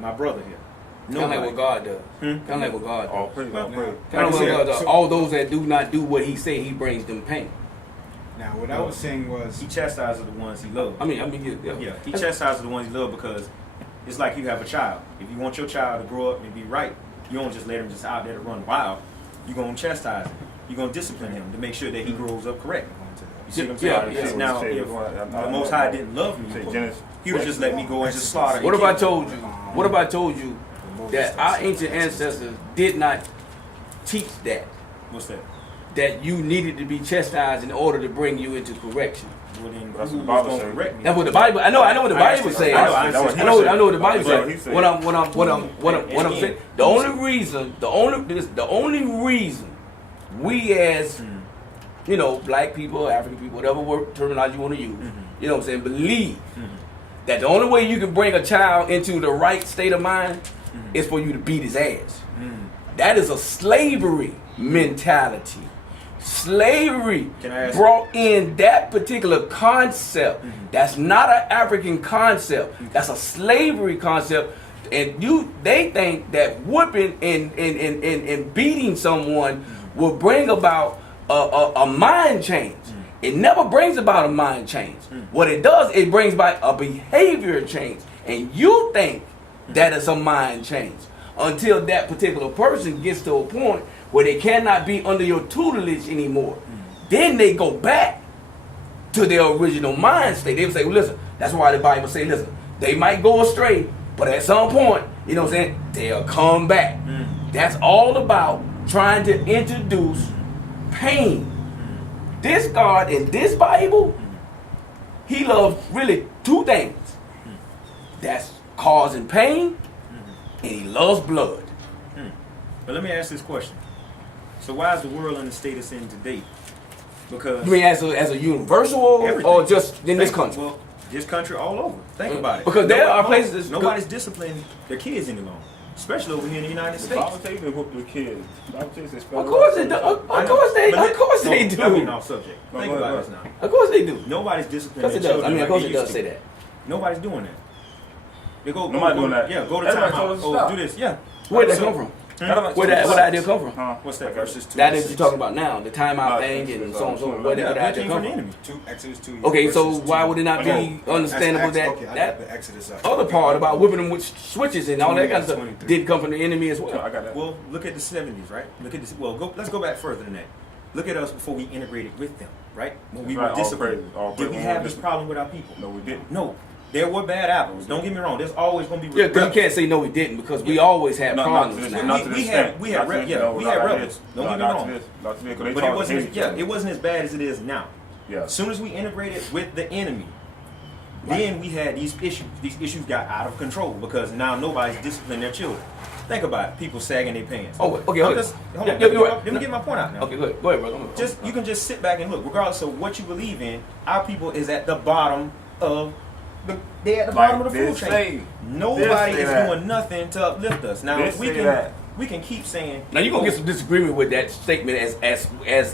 my brother here. Kind of like what God does. Kind of like what God All does. praise, all praise. Kind of Like like I what God said, does. so- All those that do not do what He say, He brings them pain. Now, what I was saying was, He chastises the ones he loves. I mean, Yeah, he chastises the ones he loves because it's like you have a child. If you want your child to grow up and be right, you don't just let him just out there to run wild. You're going to chastise him. You're going to discipline him to make sure that he grows up correct. You see what I'm saying? Yeah, yeah. Now, Say if it. the Most High didn't love me, Say Genesis. he would just let me go and just slaughter. What and if I kill. told you? What if I told you that our ancient ancestors did not teach that? What's that? That you needed to be chastised in order to bring you into correction. Well, then That's who what the was Bible going to say. correct me? That's what the Bible. I know what the Bible says. I know what he I know said. what the Bible That's what he says. said. What I'm saying. The only reason we as black people, African people, whatever word terminology you want to use, you know what I'm saying, believe that the only way you can bring a child into the right state of mind is for you to beat his ass. That is a slavery mentality. Slavery Can I ask- brought in that particular concept. That's not an African concept. That's a slavery concept. And they think that whooping and beating someone will bring about a mind change. It never brings about a mind change. What it does, it brings about a behavior change. And you think that it's a mind change until that particular person gets to a point where they cannot be under your tutelage anymore. Then they go back to their original mind state. They would say, well, listen, that's why the Bible say, listen, they might go astray, but at some point, you know what I'm saying, they'll come back. That's all about trying to introduce pain. This God in this Bible, He loves really two things. That's causing pain, and He loves blood. But let me ask this question. So why is the world in the state it's in today? Because You mean as a universal or Everything. just in this country? Well, this country all over. Think about it. Because there are places- nobody's disciplining their kids any longer. especially over here in the United The States. Bible tell you to whoop your kids. The Bible tell you to spell Of course it they out. do. Of course they. Of course they I'm getting do. off subject. No, Think go about ahead. this now. Of course they do. Nobody's Of disciplining course it their does. I children mean, of like course they it used does to. say that. Nobody's doing that. They go. Nobody doing that. Yeah, go to Everybody timeout. told us to Oh, stop. do this. Yeah. Where'd that So- come from? Everybody Where told that us what to idea come from? Huh? What's that? Verses 2. That and is you're 6. talking about now, the timeout No, thing it's- and it's so on and so all- forth. Where yeah, that That idea came come from the from? enemy. 2 Exodus 2. Okay, so verses why 2. would it not Okay. be understandable That's that okay, I that got the Exodus up. other part about whipping them with switches and all that kind of stuff 23. did come from the enemy as So well? I got that. Well, look at the 70s, right? Look at this. Well, let's go back further than that. Look at us before we integrated with them, right? When we That's right, were all disciplined. praises, all Did praises. we When we have were this disciplined. problem with our people? No, we didn't. No. There were bad apples. Don't get me wrong. There's always going to be Yeah, because you rebels. can't say no, we didn't, because we always had Not to problems this- now. not to We this had- extent. we had Not to re- this- yeah, no, we not had like rebels. this. Don't No, get me not wrong. to this. Not to this, 'cause they But taught it us wasn't. hate each Yeah, other. it wasn't as bad as it is now. Yeah. As soon as we integrated with the enemy, then we had these issues. These issues got out of control because now nobody's disciplining their children. Think about it. People sagging their pants. Oh, okay, I'm hold just- on. hold Yeah, on. yeah, you're right. Let me get my point out now. Okay, go ahead, brother. Just you can just sit back and look. Regardless of what you believe in, our people is at the bottom of they're at the Like bottom of the this food say- chain. Nobody this say is that. doing nothing to uplift us. Now This we say can that. we can keep saying Now you're gonna get some disagreement with that statement as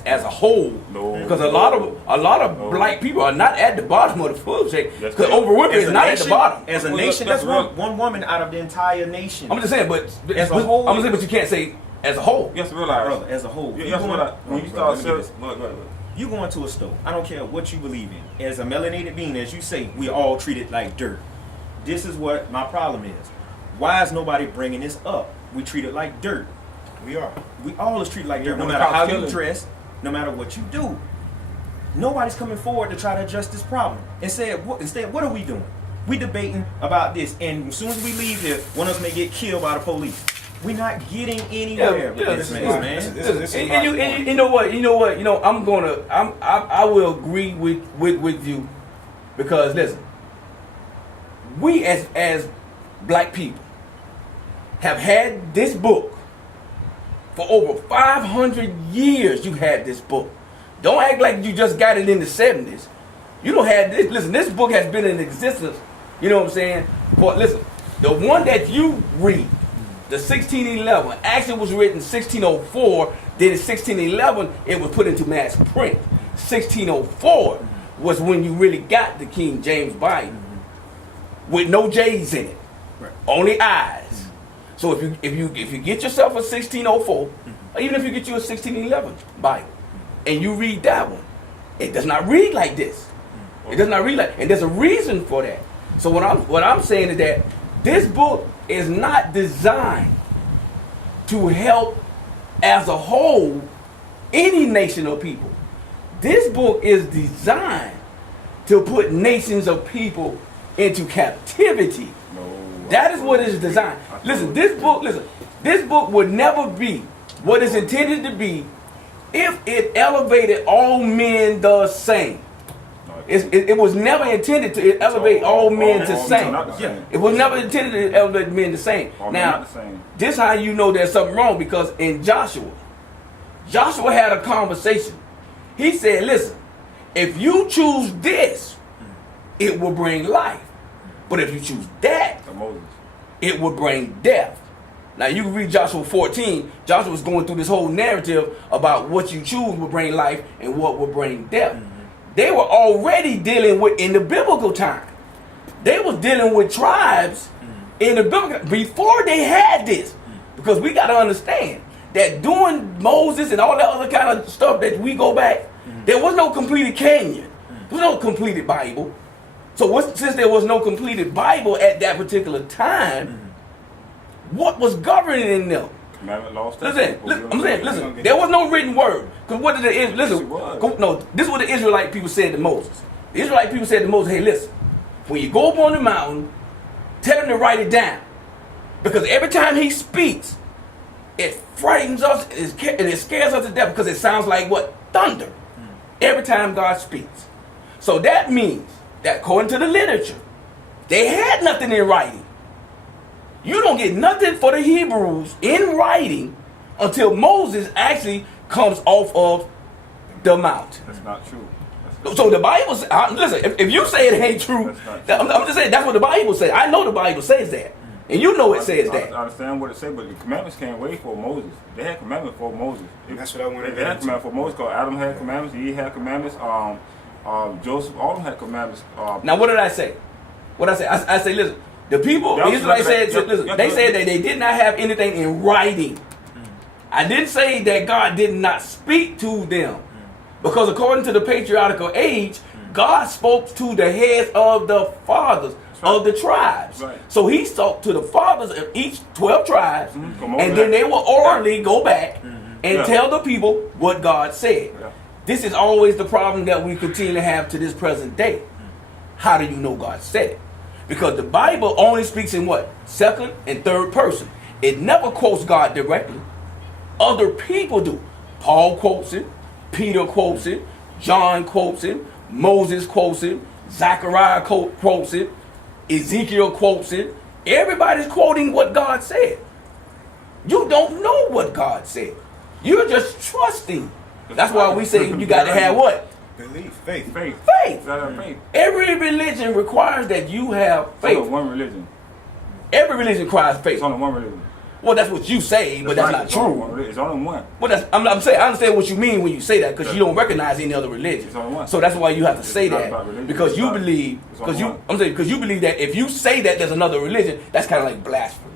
a whole, No. because a lot of No. black people are not at the bottom of the food chain. Yes, Because they are. overwhipping as is a not nation, at the bottom. as a Well, nation, let's that's one woman out of the entire nation. I'm just saying, but As a whole- I'm just saying, but you can't say as a whole. You have to realize. Brother, as a whole, You you have to going- realize when you Bro, start let me get this. look. You go into a store. I don't care what you believe in. As a melanated being, as you say, we all treated like dirt. This is what my problem is. Why is nobody bringing this up? We treat it like dirt. We are. We all is treated like dirt, no when matter cops how kill you him. dress, no matter what you do. Nobody's coming forward to try to address this problem. Instead, what are we doing? We debating about this, and as soon as we leave here, one of us may get killed by the police. We're not getting anywhere with yeah, this this mess, is- man. this is And my you point. know what? I will agree with you, because listen, we as black people have had this book for over 500 years. You had this book. Don't act like you just got it in the 70s. You don't have this. Listen, this book has been in existence. You know what I'm saying? But listen, the one that you read, the 1611, actually was written 1604. Then in 1611, it was put into mass print. 1604 was when you really got the King James Bible, with no J's in it, Right. only I's. So if you get yourself a 1604, or even if you get you a 1611 Bible, and you read that one, it does not read like this. It does not read like, and there's a reason for that. So what I'm saying is that this book is not designed to help as a whole any nation or people. This book is designed to put nations of people into captivity. No. That is what it is designed. Listen, this book would never be what it's intended to be if it elevated all men the same. It was never intended to elevate all men to same. It was never intended to elevate men the same. All men Now, not the same. this how you know there's something wrong, because in Joshua had a conversation. He said, listen, if you choose this, it will bring life. But if you choose that, To Moses. it will bring death. Now you can read Joshua 14. Joshua was going through this whole narrative about what you choose will bring life and what will bring death. They were already dealing with, in the biblical time, they was dealing with tribes in the biblical before they had this. Because we got to understand that during Moses and all that other kind of stuff that we go back, there was no completed canon. There was no completed Bible. So since there was no completed Bible at that particular time, what was governing them? Commandment, law, Listen, statutes. I'm saying, listen, there was no written word. Because what did the Yes, listen? it was. No, this is what the Israelite people said to Moses. The Israelite people said to Moses, "Hey, listen, when you go up on the mountain, tell him to write it down, because every time he speaks, it frightens us and it scares us to death, because it sounds like what? Thunder. Every time God speaks. So that means that according to the literature, they had nothing in writing. You don't get nothing for the Hebrews in writing until Moses actually comes off of the mountain. That's not true. That's So the Bible says, listen, if you say it ain't true, That's not true. I'm just saying that's what the Bible says. I know the Bible says that. And you know it says I that. understand what it says, but the commandments came way before Moses. They had commandments for Moses. And that's what I wanted to They get had into. commandments for Moses. Cause Adam had commandments. Eve had commandments. Joseph, all of them had commandments. Now, what did I say? What I say? I say, listen, the people, the Israelites said, listen, they said that they did not have anything in writing. I didn't say that God did not speak to them. Because according to the patriarchal age, God spoke to the heads of the fathers of the tribes. Right. So he spoke to the fathers of each 12 tribes, Come on, and then they will orally go back and Yeah. tell the people what God said. Yeah. This is always the problem that we continue to have to this present day. How do you know God said it? Because the Bible only speaks in what? Second and third person. It never quotes God directly. Other people do. Paul quotes it. Peter quotes it. John quotes it. Moses quotes it. Zechariah quotes it. Ezekiel quotes it. Everybody's quoting what God said. You don't know what God said. You're just trusting. That's why we say you got to have what? Belief, faith. Faith. Faith. You gotta have faith. Every religion requires that you have It's only faith. one religion. Every religion requires faith. It's only one religion. Well, that's what you say, but that's right. not It's only true. one religion. It's only one. Well, that's, I'm saying I understand what you mean when you say that because you don't recognize any other religion. It's only one. So that's why you have to say It's not that about religion. because It's you not- believe it's only one. because you believe that if you say that there's another religion, that's kind of like blasphemy.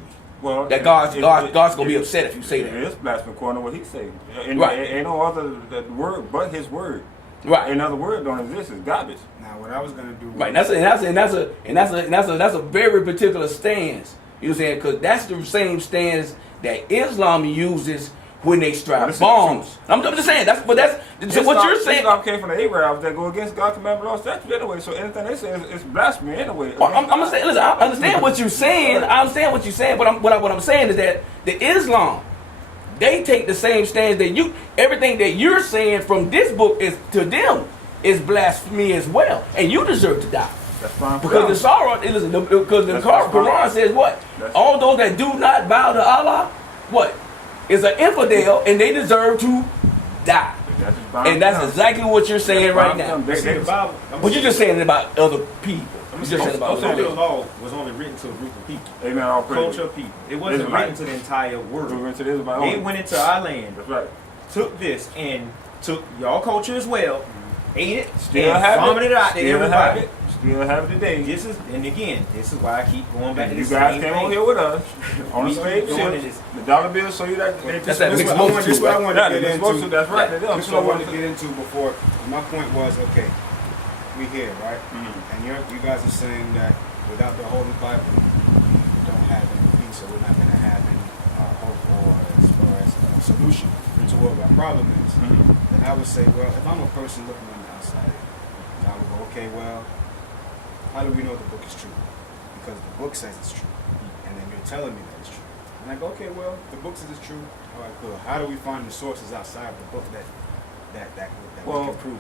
Well, That God's gonna be upset if you say It that. is blasphemy according to what he said. And Right. Ain't no other word but his word. Right. Another word don't exist. It's garbage. Now, what I was gonna do. Right. That's a very particular stance. You know what I'm saying? Because that's the same stance that Islam uses when they strike This is bombs. I'm just saying that's so what you're saying. Islam came from the Arabs that go against God's commandment, law, statute anyway. So anything they say is blasphemy anyway. Well, I'm saying, listen, I understand what you're saying. I understand what you're saying, but what I'm saying is that the Islam, they take the same stance that everything that you're saying from this book is to them is blasphemy as well, and you deserve to die. That's fine. Because the Surah, listen, because the That's Quran fine. says what? That's- All those that do not bow to Allah, what? Is an infidel, and they deserve to die. And that's exactly what you're saying right now. See, the Bible. But you're just saying it about other people. You're just saying about the other people. law was only written to a group of people, Amen. All praise. culture of people. It wasn't Israelite. written to the entire We world. went to the Israelite They only. went into our land, That's right. took this, and took y'all culture as well, ate it, Still and have vomited it out to Still have everybody. it. Still have it today. This is, and again, this is why I keep going back to You this guys same came thing. on here with us on the We slave doing ships. this. The dollar bills show you that. That's that mixed multitude. This is what I wanted Yeah, to the get mixed multitude. into. That's right. Yeah. Them. This is So what I wanted to get into before. My point was, okay, we here, right? And you guys are saying that without the Holy Bible, we don't have any peace, or we're not going to have any hope or as far as a solution to what our problem is. Then I would say, well, if I'm a person looking on the outside, I would go, okay, well, how do we know the book is true? Because the book says it's true, and then you're telling me that it's true. And I go, okay, well, the book says it's true. All right, cool. How do we find the sources outside of the book that we Well, can prove?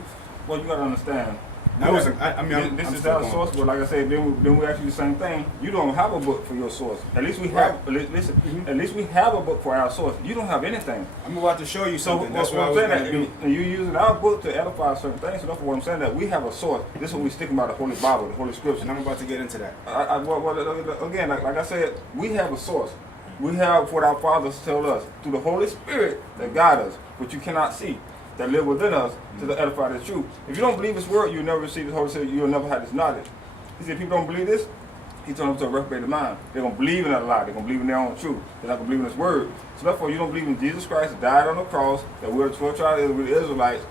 Well, you gotta understand. That wasn't. I mean, I'm, this I'm is still our going source, with but like I said, then we ask you the same thing. You don't have a book for your source. At least we have. Listen, at least we have a book for our source. You don't have anything. I'm about to show you So something. That's what I I'm was saying going that to do. and you're using our book to edify certain things. So that's what I'm saying, that we have a source. This is what we sticking by, the Holy Bible, the Holy Scripture. And I'm about to get into that. Again, like I said, we have a source. We have what our fathers tell us through the Holy Spirit that guide us, but you cannot see, that live within us to edify the truth. If you don't believe His word, you'll never receive the Holy Spirit. You'll never have this knowledge. He said, people don't believe this. He told them to reprobate the mind. They're gonna believe in that lie. They're gonna believe in their own truth. They're not gonna believe in His word. So therefore, you don't believe in Jesus Christ, that died on the cross, that we're the 12 tribes of the Israelites.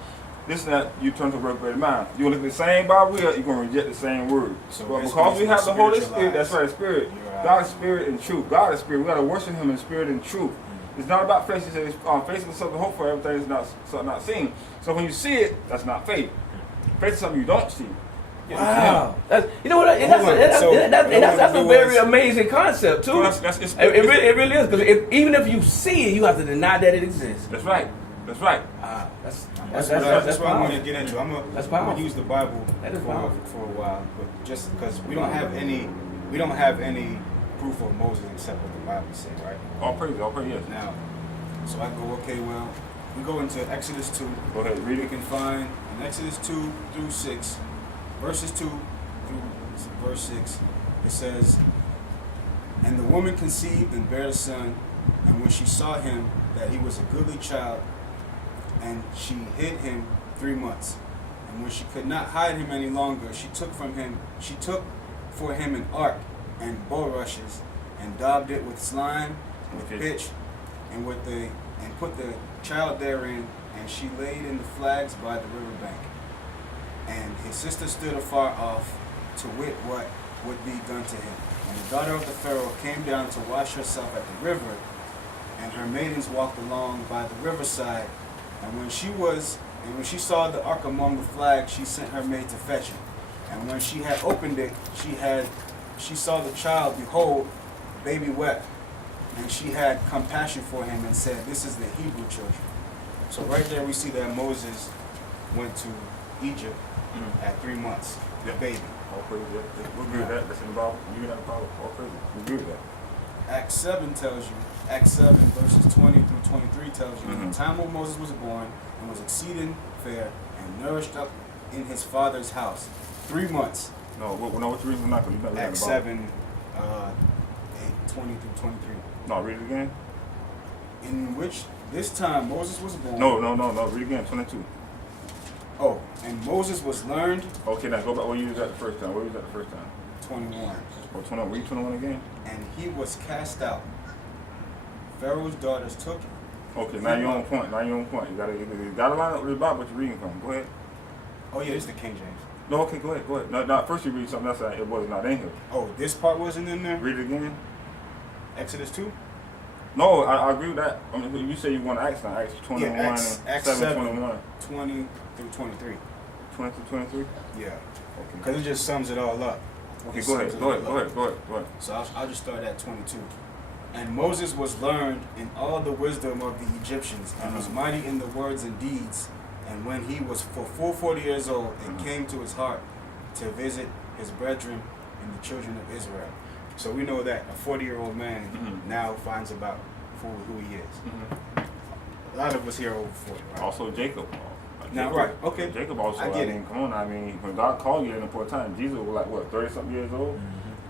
This and that, you turn to reprobate the mind. You're gonna look at the same Bible here, you're gonna reject the same word. So But basically, because we have the Holy spiritualize Spirit, that's right, Spirit. your God is Spirit and truth. God is Spirit. We gotta worship Him in Spirit and truth. It's not about faith. He says, faith is something to hope for, everything is not seen. So when you see it, that's not faith. Faith is something you don't see. Wow, you know what? And Hold on. So, that's a what very was- amazing concept too. Well, It really is, because even if you see it, you have to deny that it exists. That's right. That's right. Wow, that's That's what I want to powerful. get into. I'm That's gonna powerful. use the Bible That is for powerful. a while, but just because we don't have any proof of Moses except what the Bible says, right? All praise, yes. Now, so I go, okay, well, we go into Exodus 2. Go ahead, read We it. can find in Exodus 2 through 6, verses 2 through verse 6, it says, And the woman conceived and bare a son, and when she saw him that he was a goodly child, and she hid him 3 months. And when she could not hide him any longer, she took for him an ark and bulrushes, and daubed it with slime, with pitch, and put the child therein, and she laid in the flags by the river bank. And his sister stood afar off, to wit what would be done to him. And the daughter of the Pharaoh came down to wash herself at the river, and her maidens walked along by the riverside. And when she saw the ark among the flags, she sent her maid to fetch it. And when she had opened it, she saw the child, behold, the baby wept. And she had compassion for him and said, this is the Hebrew children. So right there we see that Moses went to Egypt at 3 months, the baby. All praise, yeah. We agree with that. That's in the Bible. You got the Bible. All praise. We agree with that. Acts 7 tells you, Acts 7 verses 20 through 23 tells you, in the time when Moses was born and was exceeding fair and nourished up in his father's house 3 months. No, what's the reason not? Because you're not reading Acts the Bible. 7, 20 through 23. No, read it again. In which this time Moses was born. No. Read it again. 22. Oh, and Moses was learned. Okay, now go back where you was at the first time. Where you was at the first time? 21. Oh, 21. Read 21 again. And he was cast out. Pharaoh's daughters took him. Okay, now you're on point. You gotta line up with the Bible what you're reading from. Go ahead. Oh yeah, this is the King James. No, okay, go ahead. No, first you read something else that it was not in here. Oh, this part wasn't in there? Read it again. Exodus 2? No, I agree with that. I mean, you say you want Acts now. Acts 21 Yeah, and Acts 7, 21. 20 through 23. 20 to 23? Yeah. Okay. Because it just sums it all up. Okay, It go sums ahead. it all up. Go ahead. So I'll just start at 22. And Moses was learned in all the wisdom of the Egyptians, and was mighty in the words and deeds. And when he was for full 40 years old, it came to his heart to visit his brethren and the children of Israel. So we know that a 40-year-old man now finds about who he is. A lot of us here are over 40, right? Also Jacob. Now, right, okay. Jacob also, I get it. come on, when God called you at an important time, Jesus was like, what, 30-something years old?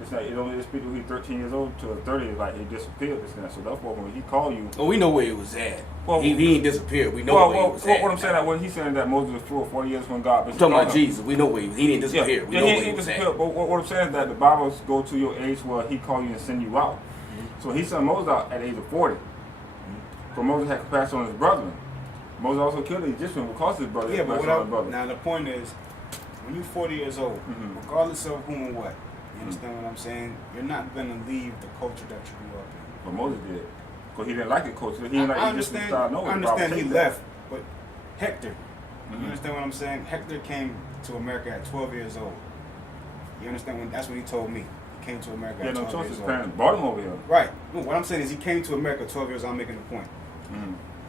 It's not, it only just people who's 13 years old to 30, like he disappeared. This and that. So therefore, when he called you, Well, we know where he was at. Well, he ain't disappeared. We know where he was at. What I'm saying, that when he's saying that Moses was full 40 years when God, I'm talking about Jesus. We know where he didn't disappear. We know where he was at. But what I'm saying is that the Bible go to your age where he called you and send you out. So he sent Moses out at the age of 40. But Moses had compassion on his brethren. Moses also killed the Egyptian because his brother. Yeah, but now the point is, when you're 40 years old, regardless of whom or what, you understand what I'm saying? You're not going to leave the culture that you grew up in. But Moses did. Because he didn't like the culture. He didn't like I Egyptian understand, style. No, I understand he left, but Hector, you understand what I'm saying? Hector came to America at 12 years old. You understand? That's what he told me. He came to America at 12 years old. His parents brought him over here. Right. No, what I'm saying is he came to America at 12 years old. I'm making a point.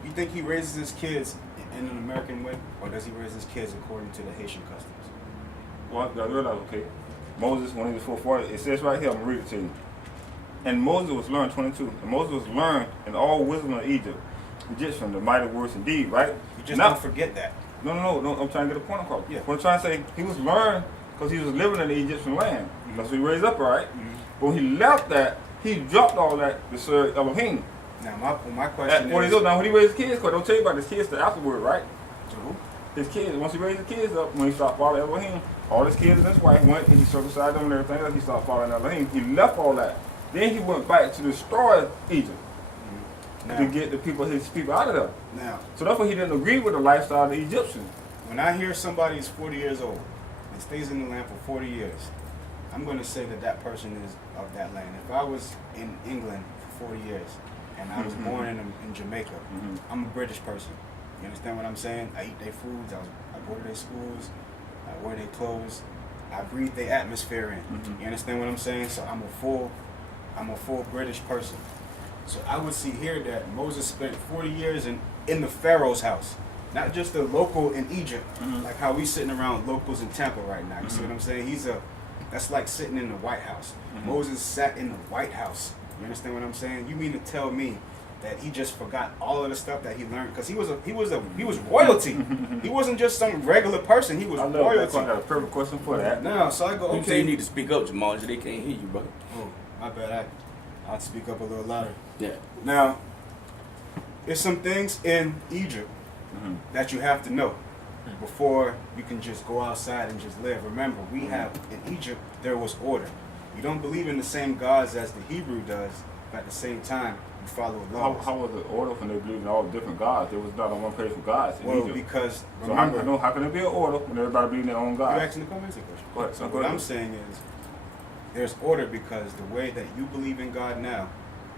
You think he raises his kids in an American way, or does he raise his kids according to the Haitian customs? Well, I realize, okay. Moses, when he was full 40, it says right here, I'm going to read it to you. And Moses was learned, 22. And Moses was learned in all wisdom of Egyptian, the mighty words and deeds, right? You just don't forget that. No, I'm trying to get a point across. Yeah. What I'm trying to say, he was learned because he was living in the Egyptian land. That's what he raised up, right? But when he left that, he dropped all that to serve Elohim. Now, my question At 40 is... years old, now when he raised his kids, because don't tell you about his kids till afterward, right? To who? His kids, once he raised his kids up, when he stopped following Elohim, all his kids and his wife went and he circumcised them and everything else, he stopped following Elohim. He left all that. Then he went back to destroy Egypt to get his people out of there. Now, so therefore he didn't agree with the lifestyle of the Egyptians. When I hear somebody is 40 years old and stays in the land for 40 years, I'm going to say that that person is of that land. If I was in England for 40 years and I was born in Jamaica, I'm a British person. You understand what I'm saying? I eat their foods, I go to their schools, I wear their clothes, I breathe their atmosphere in. You understand what I'm saying? So I'm a full British person. So I would see here that Moses spent 40 years in the Pharaoh's house. Not just the local in Egypt, like how we sitting around locals in Tampa right now. You see what I'm saying? That's like sitting in the White House. Moses sat in the White House. You understand what I'm saying? You mean to tell me that he just forgot all of the stuff that he learned? Because he was royalty. He wasn't just some regular person. He was royalty. I got a perfect question for that. Now, so I go, okay. You say you need to speak up, Jamal. They can't hear you, brother. Oh, my bad. I'll speak up a little louder. Yeah. Now, there's some things in Egypt that you have to know before you can just go outside and just live. Remember, we have, in Egypt, there was order. You don't believe in the same gods as the Hebrew does, but at the same time, you follow laws. How was the order when they believed in all different gods? There was not on one place for gods in Well, Egypt. because, So remember, how can there be an order when everybody believed in their own you're God? asking the comments a question. Go ahead. So Go what ahead. I'm saying is, there's order because the way that you believe in God now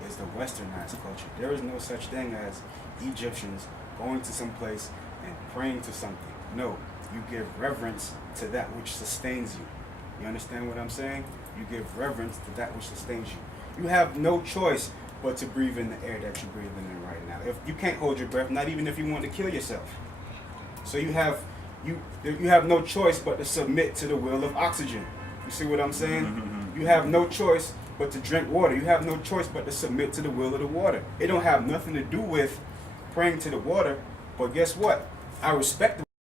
is the westernized culture. There is no such thing as Egyptians going to some place and praying to something. No, you give reverence to that which sustains you. You understand what I'm saying? You give reverence to that which sustains you. You have no choice but to breathe in the air that you're breathing in right now. If you can't hold your breath, not even if you want to kill yourself. So you have no choice but to submit to the will of oxygen. You see what I'm saying? You have no choice but to drink water. You have no choice but to submit to the will of the water. It don't have nothing to do with praying to the water, but guess what? I respect the